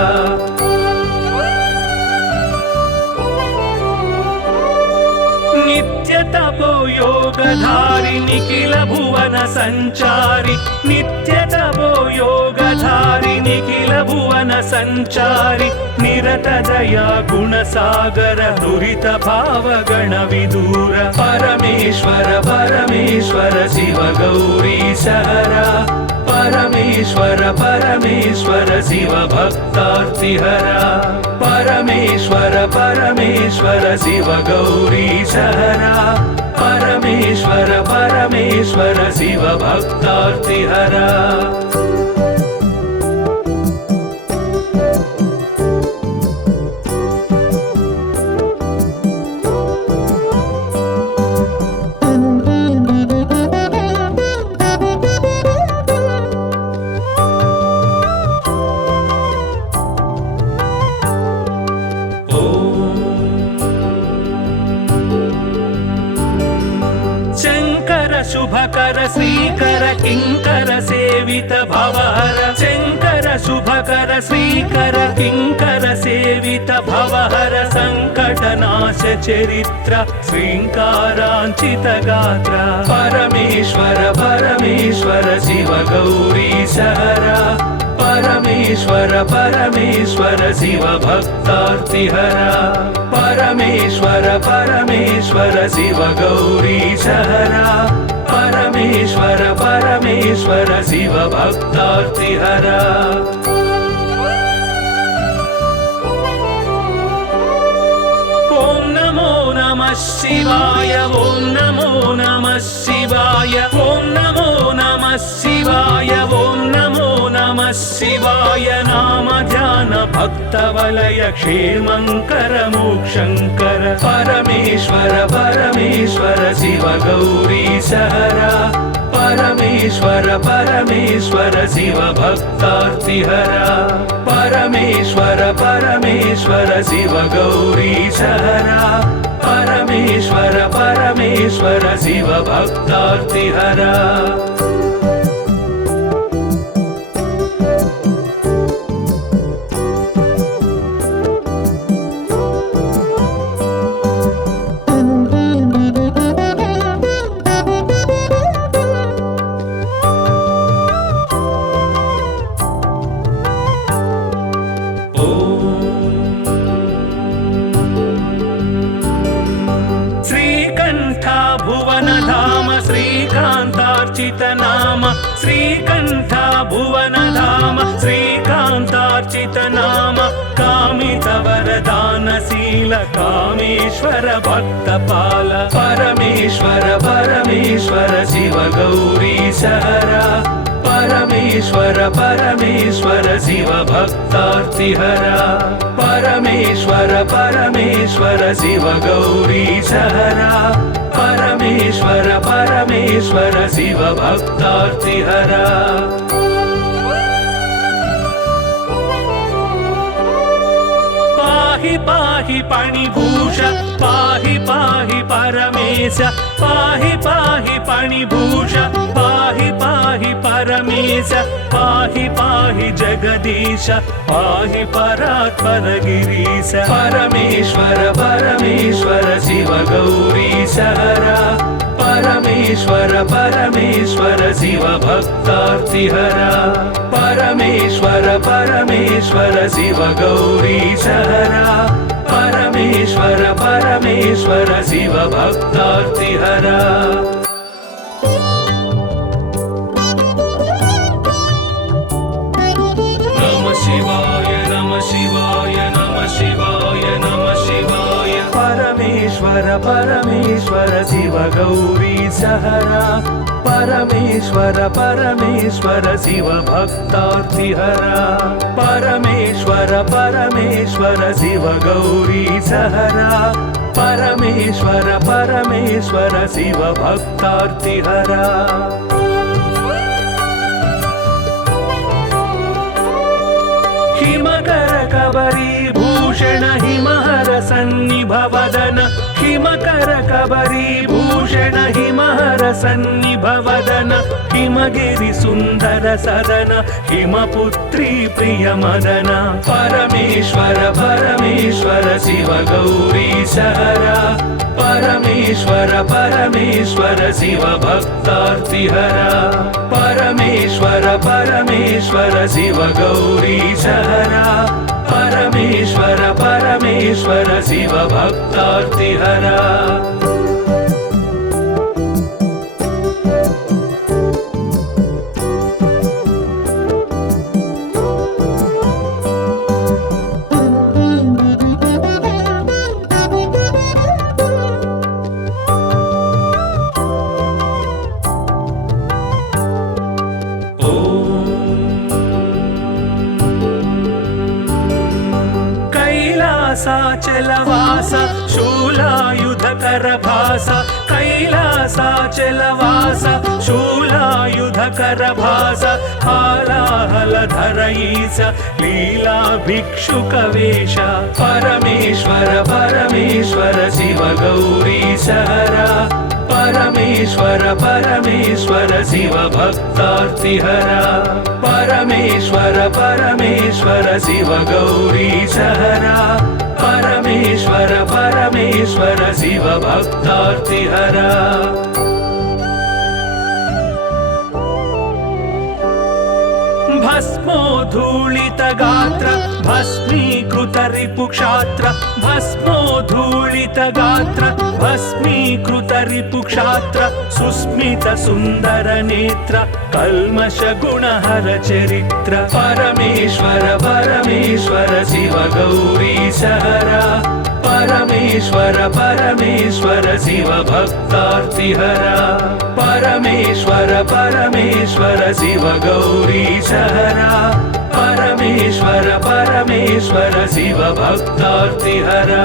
नित्य तपो योगधारि निखिल भुवन संचारि नित्य तपो योगधारि निखिल भुवन संचारि निरत दया गुण सागर दुरित भाव गण विदूर परमेश्वर परमेश्वर शिव गौरीशहरा परमेश्वर परमेश्वर शिव भक्तार्तिहरा परमेश्वर परमेश्वर शिव गौरीशहरा परमेश्वर परमेश्वर शिव भक्तार्तिहरा शुभकर श्रीकर किंकर सेवित भवहर शंकर शुभकर श्रीकर किङ्कर सेवित भवहर सङ्कटनाश चरित्र श्रीङ्काराञ्चित गात्र परमेश्वर परमेश्वर शिव गौरीशहर परमेश्वर परमेश्वर शिव भक्तार्तिहर परमेश्वर परमेश्वर शिव गौरीशहर परमेश्वर परमेश्वर शिव भक्तार्तिहर ॐ नमो नमः शिवाय ॐ नमो नमः शिवाय ॐ नमो नमः शिवाय ॐ नमो नमः शिवाय नाम ध्यान भक्तवलय क्षेमङ्कर मोक्षङ्कर परमेश्वर परमेश्वर शिव गौरीशहर परमेश्वर परमेश्वर शिव भक्तार्तिहर परमेश्वर परमेश्वर शिव गौरीशहर परमेश्वर परमेश्वर शिव भक्तार्तिहर नाम श्रीकंठ भुवन धाम श्रीकांतार्चित नाम कामित वरदानशील कामेश्वर भक्तपाल परमेश्वर परमेश्वर शिव गौरीशहर परमेश्वर परमेश्वर शिव भक्तार्तिहर परमेश्वर परमेश्वर शिव गौरीशहर परमेश्वर परमेश्वर शिव भक्तार्तिहर पाहि पाहि पणिभूष पाहि पाहि परमेश पाहि पाहि पणिभूष पाहि पाहि परमेश पाहि पाहि जगदीश पाहि परात्पर गिरीश परमेश्वर परमेश्वर शिव गौरीशहर परमेश्वर परमेश्वर शिव भक्तार्तिहर परमेश्वर परमेश्वर शिव गौरीशहर परमेश्वर परमेश्वर शिव भक्तार्तिहर नमः शिवाय नमः शिवाय नमः शिवाय नमः शिवाय परमेश्वर परमेश्वर शिव गौरीशहर परमेश्वर परमेश्वर शिव भक्तार्तिहर परमेश्वर परमेश्वर शिव गौरीशहर परमेश्वर परमेश्वर शिव भक्तार्तिहर हिमकर कबरी भूषण हिमहर सन्निभवदन हिमकर कबरी भूषण हिमहर सन्निभवदन हिमगिरि सुन्दर सदन हिमपुत्री प्रिय मदन परमेश्वर परमेश्वर शिव गौरीशहर परमेश्वर परमेश्वर शिव भक्तार्तिहर परमेश्वर परमेश्वर शिव गौरीशहर परमेश्वर परमेश्वर शिव भक्तार्तिहर कैलासाचलवास शूलायुधकर भास कैलासाचलवास शूलायुधकर भास हालाहलधर ईश लीला भिक्षुकवेश परमेश्वर परमेश्वर शिव गौरीशहर परमेश्वर परमेश्वर शिव भक्तार्तिहरा परमेश्वर परमेश्वर शिव गौरीशहरा परमेश्वर परमेश्वर शिव भक्तार्तिहरा भस्मोद्धूलित गात्र भस्मीकृत रिपुक्षात्र भस्मोद्धूलित गात्र भस्मीकृत रिपुक्षात्र सुस्मित सुन्दर नेत्र कल्मष गुणहर चरित्र परमेश्वर परमेश्वर शिव गौरीशहरा परमेश्वर परमेश्वर शिव भक्तार्तिहरा परमेश्वर परमेश्वर शिव गौरीशहरा परमेश्वर परमेश्वर शिव भक्तार्तिहरा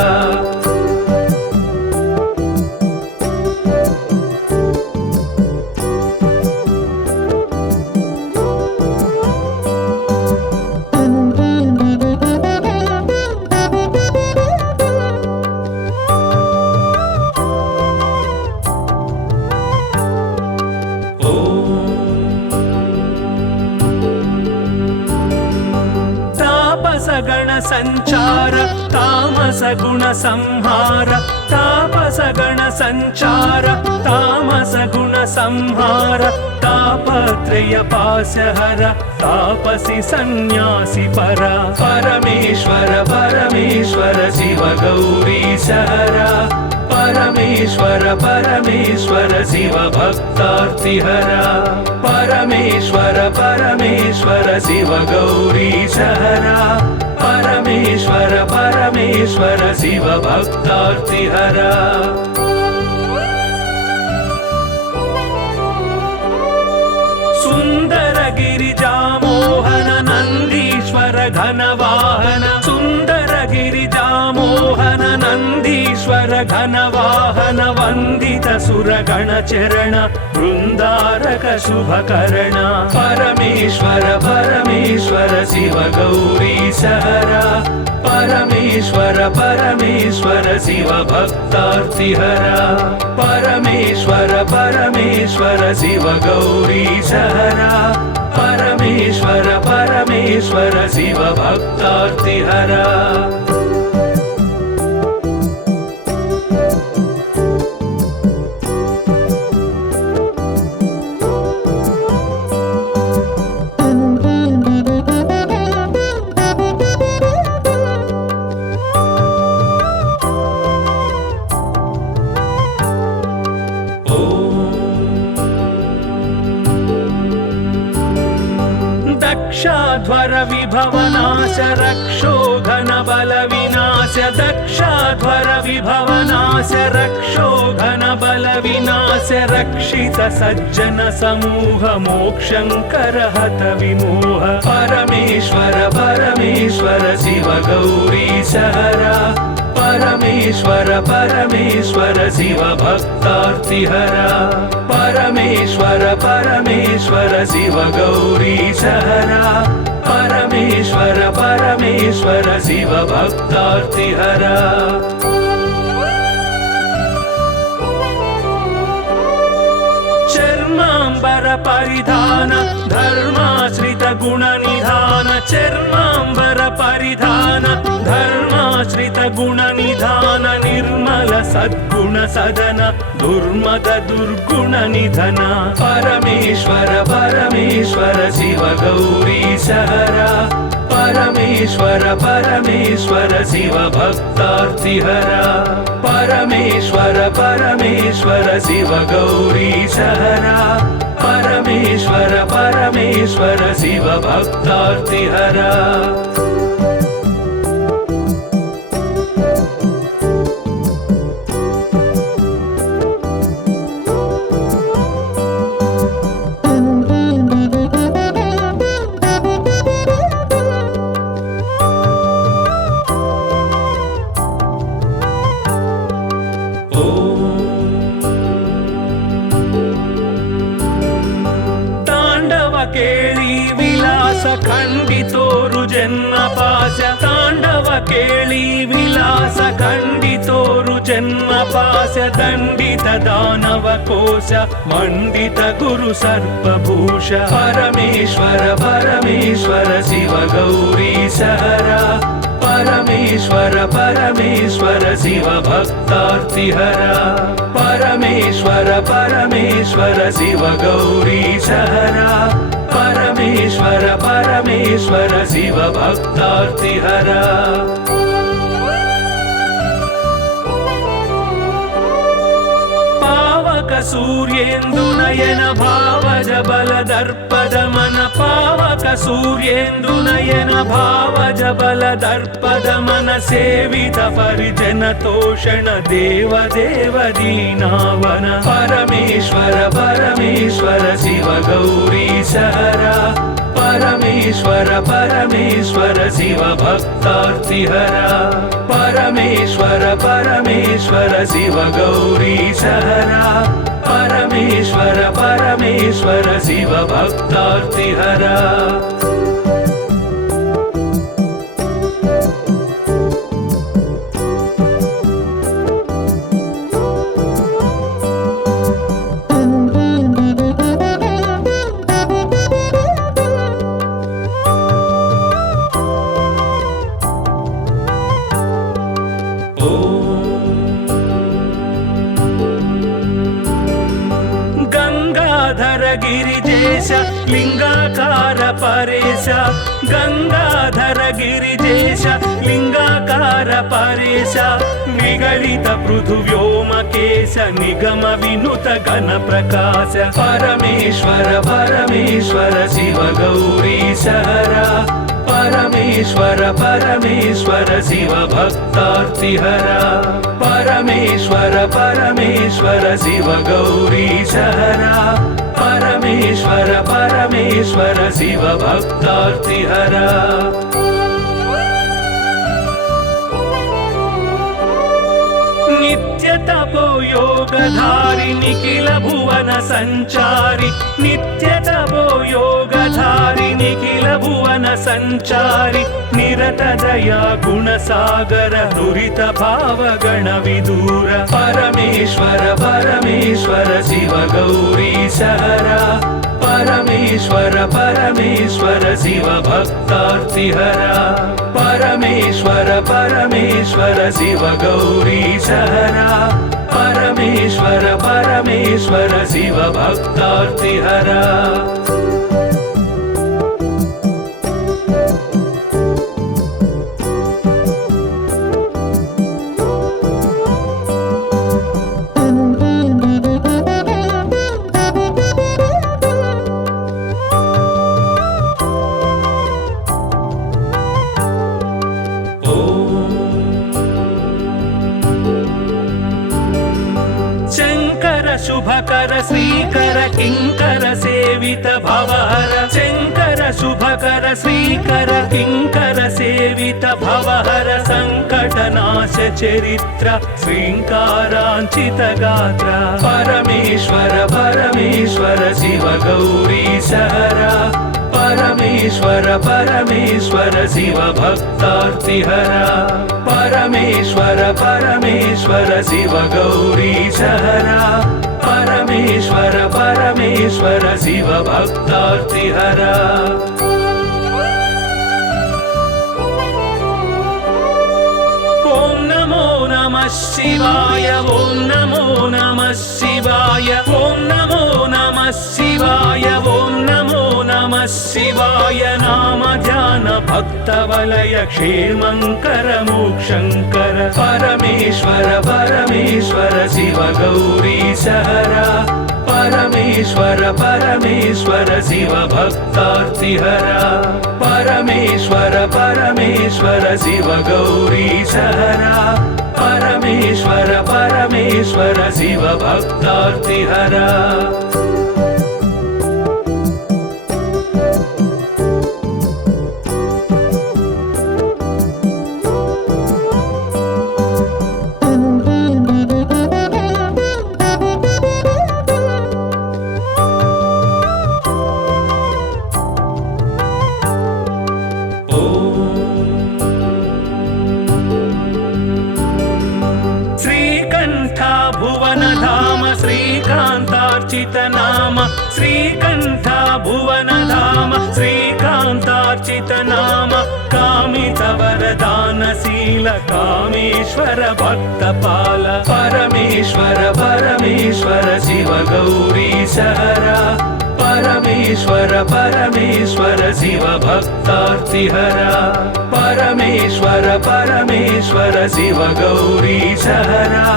गण संचार तामस गुण संहार तापस गण संचार तामस गुण संहार तापत्रय पाशहर तापसी सन्यासी परा परमेश्वर परमेश्वर शिव गौरीशहरा परमेश्वर परमेश्वर शिव भक्तार्तिहरा परमेश्वर परमेश्वर शिव गौरीशहरा परमेश्वर परमेश्वर शिव भक्तार्तिहरा सुंदर गिरिजा मोहन नंदीश्वर घनवाहन सुंदर गिरिजा मोहन नंदीश्वर घनवाहन वंदित सुरगण चरण वृंदारक शुभकरण परमेश्वर परमेश्वर शिव गौरीशहरा परमेश्वर परमेश्वर शिव भक्तार्तिहरा परमेश्वर परमेश्वर शिव गौरीशहरा परमेश्वर परमेश्वर शिव भक्तार्तिहरा दक्षाध्वर विभवनाश रक्षो घन बल विनाश दक्षाध्वर विभवनाश रक्षो घन बल विनाश रक्षित सज्जन समूह मोक्षंकर हत विमोह परमेश्वर परमेश्वर शिव गौरीशहरा परमेश्वर परमेश्वर शिव भक्तार्तिहरा परमेश्वर परमेश्वर शिव गौरीशहरा परमेश्वर परमेश्वर शिव भक्तार्तिहरा चर्मांबर परिधान धर्माश्रित गुण निधान चर्मांबर परिधान धर्माश्रित गुण निधान निर्मल सद्गुण सदन दुर्मद दुर्गुण निधन परमेश्वर परमेश्वर शिव गौरीशहरा परमेश्वर परमेश्वर शिव भक्तार्तिहरा परमेश्वर परमेश्वर शिव गौरीशहरा परमेश्वर परमेश्वर शिव भक्तार्तिहरा केळी विलास विलास खण्डितोरु जन्म पाश ताण्डव केळी विलास खण्डितोरु जन्म पाश दण्डित दानव कोश मण्डित गुरु सर्पभूष परमेश्वर परमेश्वर शिव गौरीशहरा परमेश्वर परमेश्वर शिव भक्तार्तिहरा परमेश्वर परमेश्वर शिव गौरीशहरा परमेश्वर परमेश्वर शिव भक्तार्तिहरा पावक सूर्येन्दुनयन भावज बलदर्पदमन पावक सूर्येन्दुनयन भावज बलदर्पदमन सेवित परिजन तोषण देव देव दीनावन परमेश्वर परमेश्वर शिव गौरीशहरा परमेश्वर परमेश्वर शिव भक्तार्तिहरा परमेश्वर परमेश्वर शिव गौरीशहरा परमेश्वर परमेश्वर शिव भक्तार्तिहरा गिरिजेश लिंगाकार परेश गंगाधर गिरिजेश लिंगाकार परेश निगलित पृथुव्योमकेश निगम विनुत घन प्रकाश परमेश्वर परमेश्वर शिव गौरीशहरा परमेश्वर परमेश्वर शिव भक्तार्तिहरा परमेश्वर परमेश्वर शिव गौरीशहरा परमेश्वर परमेश्वर शिव भक्तार्तिहरा नित्य तपो योगधारि निखिल भुवन संचारि नित्य तपो योगधारि निखिल भुवन संचारि निरत दया गुण सागर दुरित भाव गण विदूर परमेश्वर परमेश्वर शिव गौरीशहरा परमेश्वर परमेश्वर शिव भक्तार्तिहरा परमेश्वर परमेश्वर शिव गौरीशहरा परमेश्वर परमेश्वर शिव भक्तार्तिहरा शुभकर श्रीकर किंकर सेवित भवहर शंकर शुभकर श्रीकर किंकर सेवित भवहर संकटनाश चरित्र श्रींकारांचित गात्र परमेश्वर परमेश्वर शिव गौरीशहरा परमेश्वर परमेश्वर शिव भक्तार्तिहरा परमेश्वर परमेश्वर शिव गौरीशहरा परमेश्वर परमेश्वर शिव भक्तार्तिहरा ओम नमो नमः शिवाय ओम नमो नमः शिवाय ओम नमो नमः शिवाय ओम नमो नमः शिवाय नाम ध्यान भक्त वलय क्षेमंकर मोक्षंकर परमेश्वर परमेश्वर शिव गौरीशहरा परमेश्वर परमेश्वर शिव भक्तार्तिहरा परमेश्वर परमेश्वर शिव गौरीशहरा परमेश्वर परमेश्वर शिव भक्तार्तिहरा नाम श्रीकण्ठ भुवनधाम श्रीकान्तार्चित नाम कामितवरदानशील कामेश्वर भक्तपाल परमेश्वर परमेश्वर शिव गौरीश हरा परमेश्वर परमेश्वर शिव भक्तार्तिहरा परमेश्वर परमेश्वर शिव गौरीश हरा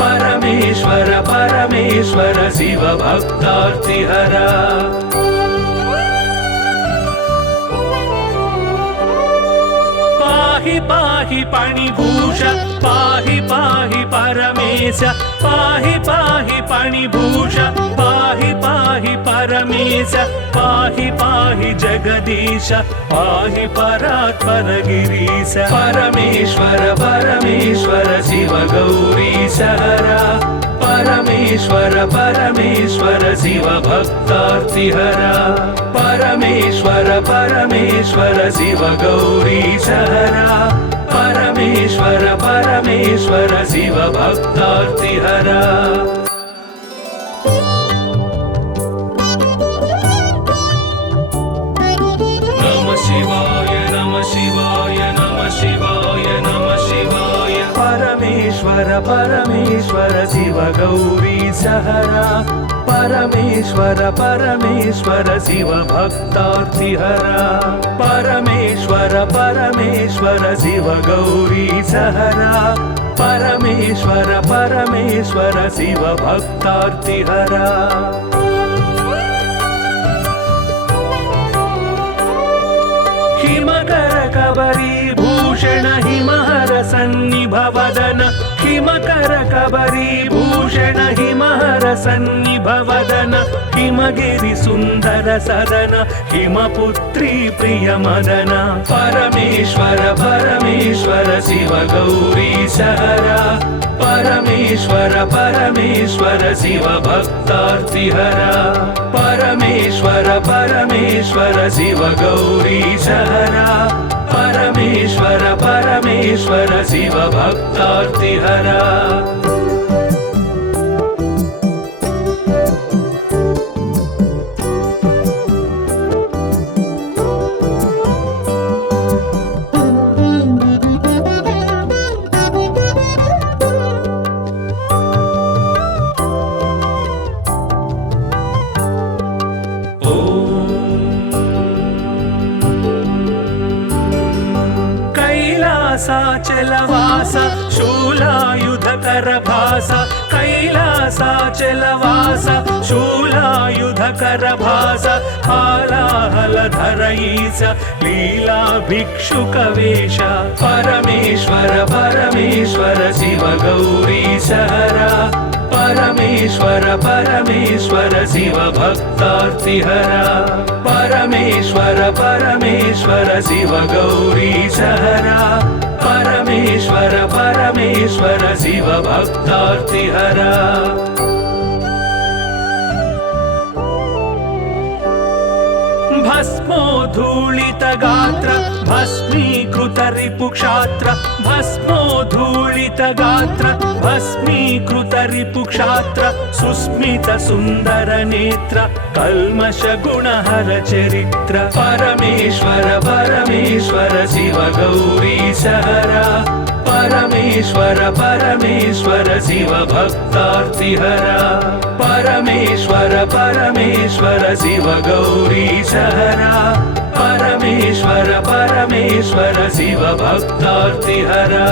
परमेश्वर परमेश्वर शिव भक्तार्तिहरा पाहि पाहि पणिभूष पाहि पाहि परमेश पाहि पाहि पणिभूष पाहि पाहि परमेश पाहि पाहि जगदीश पाहि परात्पर गिरीश परमेश्वर परमेश्वर शिव गौरीश हरा परमेश्वर परमेश्वर शिव भक्तार्तिहरा परमेश्वर परमेश्वर शिव गौरीश हरा परमेश्वर परमेश्वर शिव भक्तार्तिहरा नमः शिवाय नमः शिवाय नमः शिवाय नमः शिवाय परमेश्वर परमेश्वर शिव गौरीश हरा परमेश्वर परमेश्वर शिव भक्तार्तिहरा परमेश्वर परमेश्वर शिव गौरीश हरा परमेश्वर परमेश्वर शिव भक्तार्तिहरा हिमकर कबरी भूषण हिमहर सन्निभवदन हिमकर कबरी भूषण हिमहर सन्निभवदन हिमगिरि सुन्दर सदन हिमपुत्री प्रिय मदन परमेश्वर परमेश्वर शिव गौरीश हरा परमेश्वर परमेश्वर शिव भक्तार्तिहरा परमेश्वर परमेश्वर शिव गौरीश हरा परमेश्वर परमेश्वर शिव भक्तार्तिहरा कैलासाचलवास शूलायुधकरभास कैलासाचलवास शूलायुधकरभास हालाहलधर ईश लीला भिक्षुकवेश परमेश्वर परमेश्वर शिव गौरीश हरा परमेश्वर परमेश्वर शिव भक्तार्तिहरा परमेश्वर परमेश्वर शिव गौरीश हरा परमेश्वर परमेश्वर शिव भक्तार्तिहरा भस्मोद्धूलित गात्र भस्मीकृत रिपुक्षात्र भस्मोद्धूलित गात्र भस्मीकृत रिपुक्षात्र सुस्मित सुन्दर नेत्र कल्मष गुणहर चरित्र परमेश्वर परमेश्वर शिव गौरीश हरा परमेश्वर परमेश्वर शिव भक्तार्तिहरा परमेश्वर परमेश्वर शिव गौरीश हरा परमेश्वर परमेश्वर शिव भक्तार्तिहरा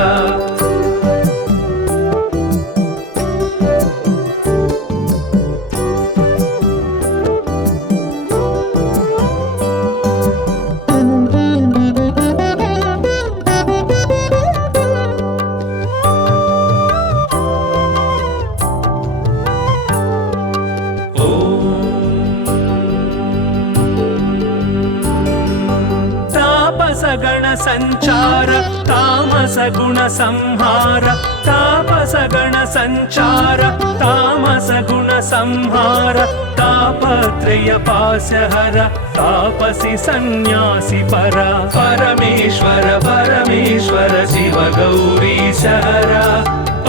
गण संचार तामस गुण संहार तापस गण संचार तामस गुण संहार तापत्रय पाशहर तापसी सन्यासी परा परमेश्वर परमेश्वर शिव गौरीश हरा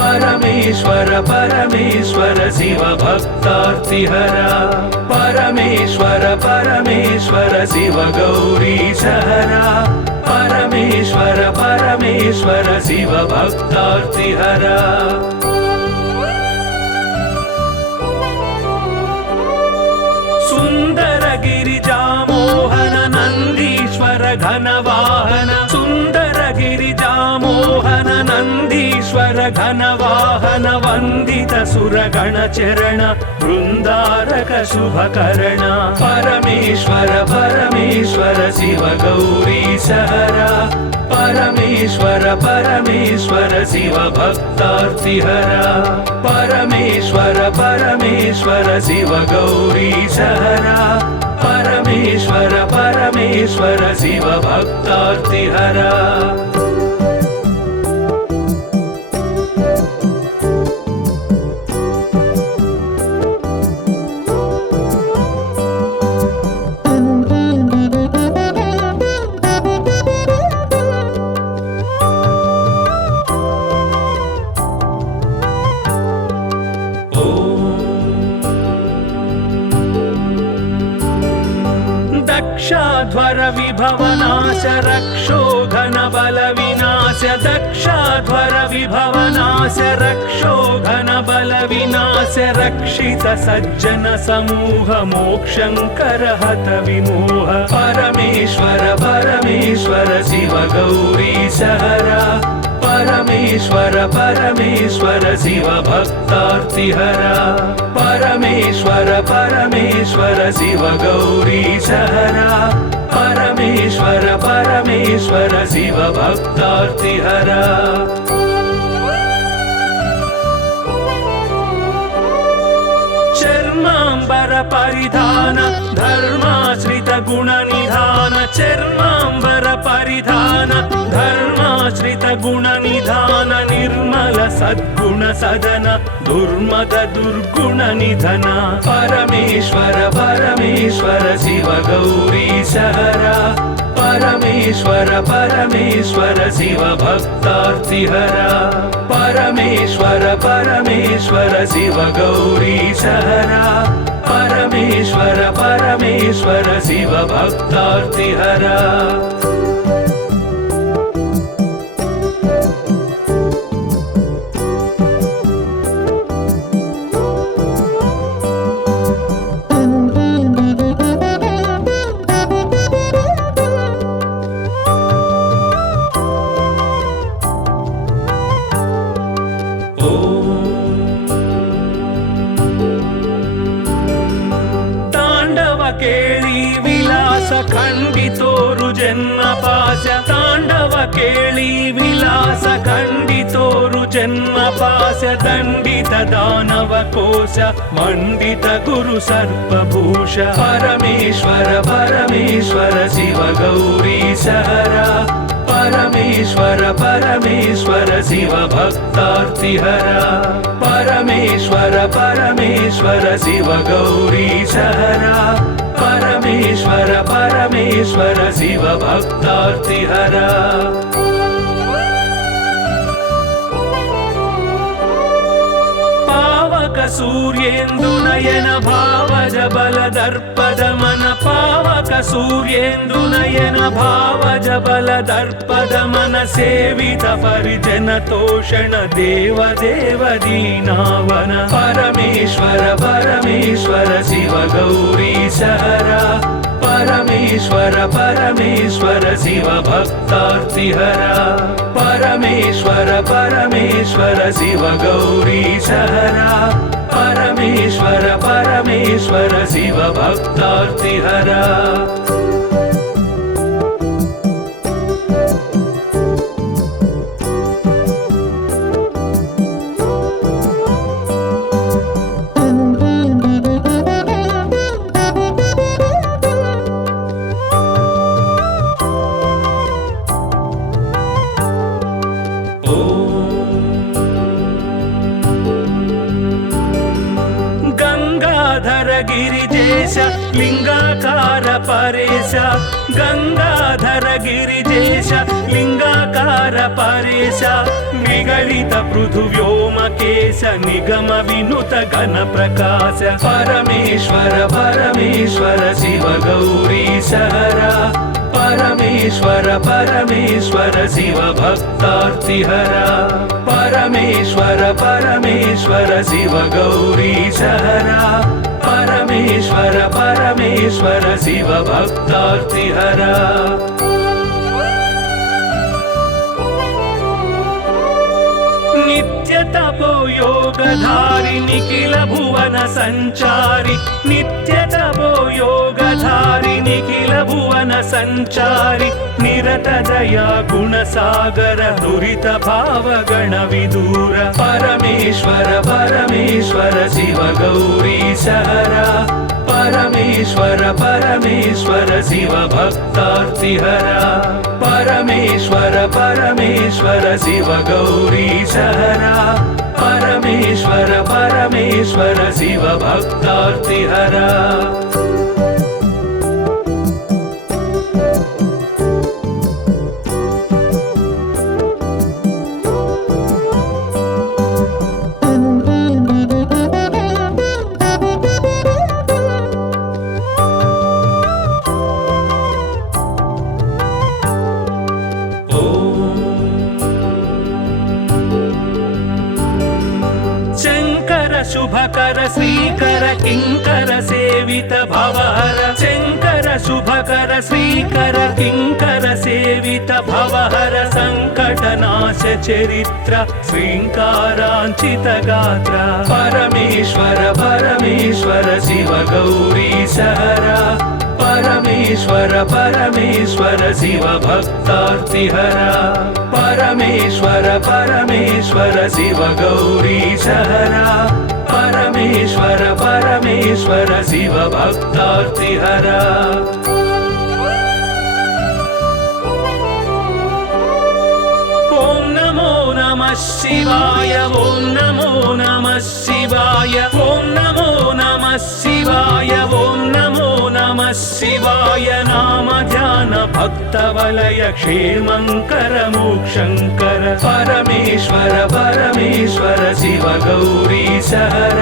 परमेश्वर परमेश्वर शिव भक्तार्तिहरा परमेश्वर परमेश्वर शिव गौरीशहरा परमेश्वर परमेश्वर शिव भक्तार्तिहरा सुंदर गिरिजामोहन नंदीश्वर घनवाहन सुंदर गिरिजामोहन नंदीश्वर घनवाहन वंदित सुरगण चरण वृंदारक शुभकरण परमेश्वर परमेश्वर शिव गौरीशहरा परमेश्वर परमेश्वर शिव भक्तार्तिहरा परमेश्वर परमेश्वर शिव गौरीशहरा परमेश्वर परमेश्वर शिव भक्तार्तिहरा दक्षाध्वर विभवनाश रक्षो घन बल विनाश दक्षाध्वर विभवनाश रक्षो घन बल विनाश रक्षित सज्जन समूह मोक्षंकर हत विमोह परमेश्वर परमेश्वर शिव गौरीशहरा परमेश्वर परमेश्वर शिव भक्तार्तिहरा परमेश्वर परमेश्वर शिव गौरीशहरा परमेश्वर परमेश्वर शिव भक्तार्तिहरा चर्मांबर परिधान धर्माश्रित गुण निधान चर्मांबर परिधान धर्माश्रित गुण निधान निर्मल सद्गुण सदन दुर्मद दुर्गुण निधन परमेश्वर परमेश्वर शिव गौरीशहरा परमेश्वर परमेश्वर शिव भक्तार्तिहरा परमेश्वर परमेश्वर शिव गौरीशहरा परमेश्वर परमेश्वर शिव भक्तार्तिहरा केळी विलास खंडितोरु जन्म पास्य तांडव केळी विलास खंडितोरु जन्म पास्य दंडित दानव कोश मंडित गुरु सर्पभूष परमेश्वर परमेश्वर शिव गौरीशहरा परमेश्वर परमेश्वर शिव भक्तार्तिहरा परमेश्वर परमेश्वर शिव गौरीशहरा परमेश्वर परमेश्वर शिव भक्तार्तिहरा पावक सूर्येन्दु नयन भावज बल दर्पद मन पावक सूर्येन्दु नयन भावज बल दर्पद मन सेवित परिजन तोषण देव देव दीनावन परमेश्वर परमेश्वर शिव गौरीशहरा परमेश्वर परमेश्वर शिव भक्तार्तिहरा परमेश्वर परमेश्वर शिव गौरीशहरा परमेश्वर परमेश्वर शिव भक्तार्तिहरा गिरिजेश లింగాకార పరేశ గంగాధర గిరిజేశ లింగాకార పరేశ నిగళిత పృథువ్యోమకేశ నిగమ వినుత ఘన ప్రకాశ పరమేశ్వర పరమేశ్వర శివ గౌరీశ హర పరమేశ్వర పరమేశ్వర శివ భక్తార్తిహర పరమేశ్వర పరమేశ్వర శివ గౌరీశ హర పరమేశ్వర పరమేశ్వర శివ భక్తార్తిహర నిత్య తపో యోగధారి నిఖిల భువన సంచారి నిత్య తపో యోగధారి నిఖిల భువన సంచారి నిరత దయా గుణ సాగర దురిత భావ గణ విదూర పరమేశ్వర పరమేశ్వర శివ గౌరీశ హర పరమేశ్వర పరమేశ్వర శివ భక్తార్తిహర పరమేశ్వర పరమేశ్వర శివ గౌరీశ హర పరమేశ్వర పరమేశ్వర శివ భక్తార్తిహర శుభకర శ్రీకర కింకర సేవిత భవహర శంకర శుభకర శ్రీకర కింకర సేవిత భవహర సంకటనాశ చరిత్ర శ్రీంకారాంచిత గాత్ర పరమేశ్వర పరమేశ్వర శివ గౌరీశ హర పరమేశ్వర పరమేశ్వర శివ భక్తార్తిహర పరమేశ్వర పరమేశ్వర శివ గౌరీశ హర పరమేశ్వర పరమేశ్వర శివ భక్తార్తిహర ఓం నమో నమః శివాయ ఓం నమో నమః శివాయ ఓం నమో నమః శివాయ ఓం నమో నమః శివాయ నామ ధ్యాన భక్త వలయ క్షేమంకర మోక్షంకర పరమేశ్వర పరమేశ్వర శివ గౌరీశ హర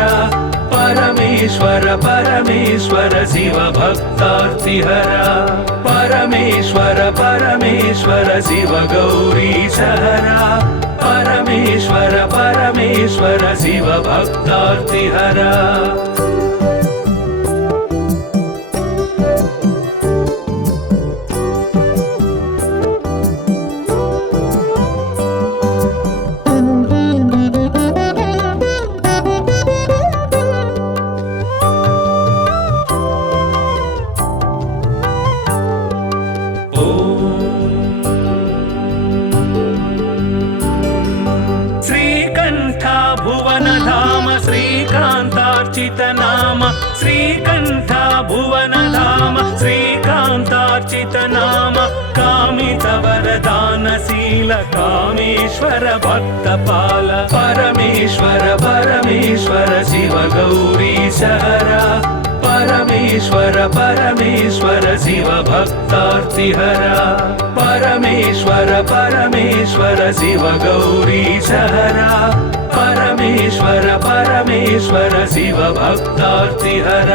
పరమేశ్వర పరమేశ్వర శివ భక్తార్తిహర పరమేశ్వర పరమేశ్వర శివ గౌరీశ హర పరమేశ్వర పరమేశ్వర శివ భక్తార్తిహర శ్రీకాంతార్చిత నామ శ్రీకంఠ భువన ధామ శ్రీకాంతార్చిత నామ కామిత వరదానశీల కామేశ్వర భక్తపాల పరమేశ్వర పరమేశ్వర శివ గౌరీశ హర పరమేశ్వర పరమేశ్వర శివ భక్తార్తిహర పరమేశ్వర పరమేశ్వర శివ గౌరీశ హర పరమేశ్వర పరమేశ్వర శివ భక్తార్తిహర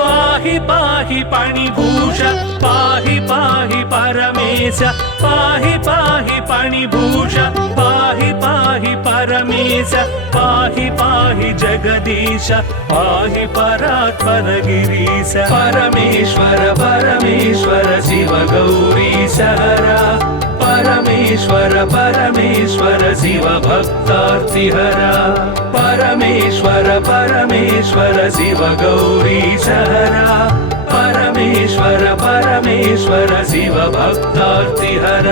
పాహి పాహి పణిభూష పాహి పాహి పరమేశ పాహి పాహి పణిభూష పాహి పాహి పరమేశ పాహి పాహి జగదీశ పాహి పరాత్పర గిరీశ పరమేశ్వర పరమేశ్వర శివ గౌరీశ హర పరమేశ్వర పరమేశ్వర శివ భక్తార్తిహర పరమేశ్వర పరమేశ్వర శివ గౌరీశ హర పరమేశ్వర పరమేశ్వర శివ భక్తార్తిహర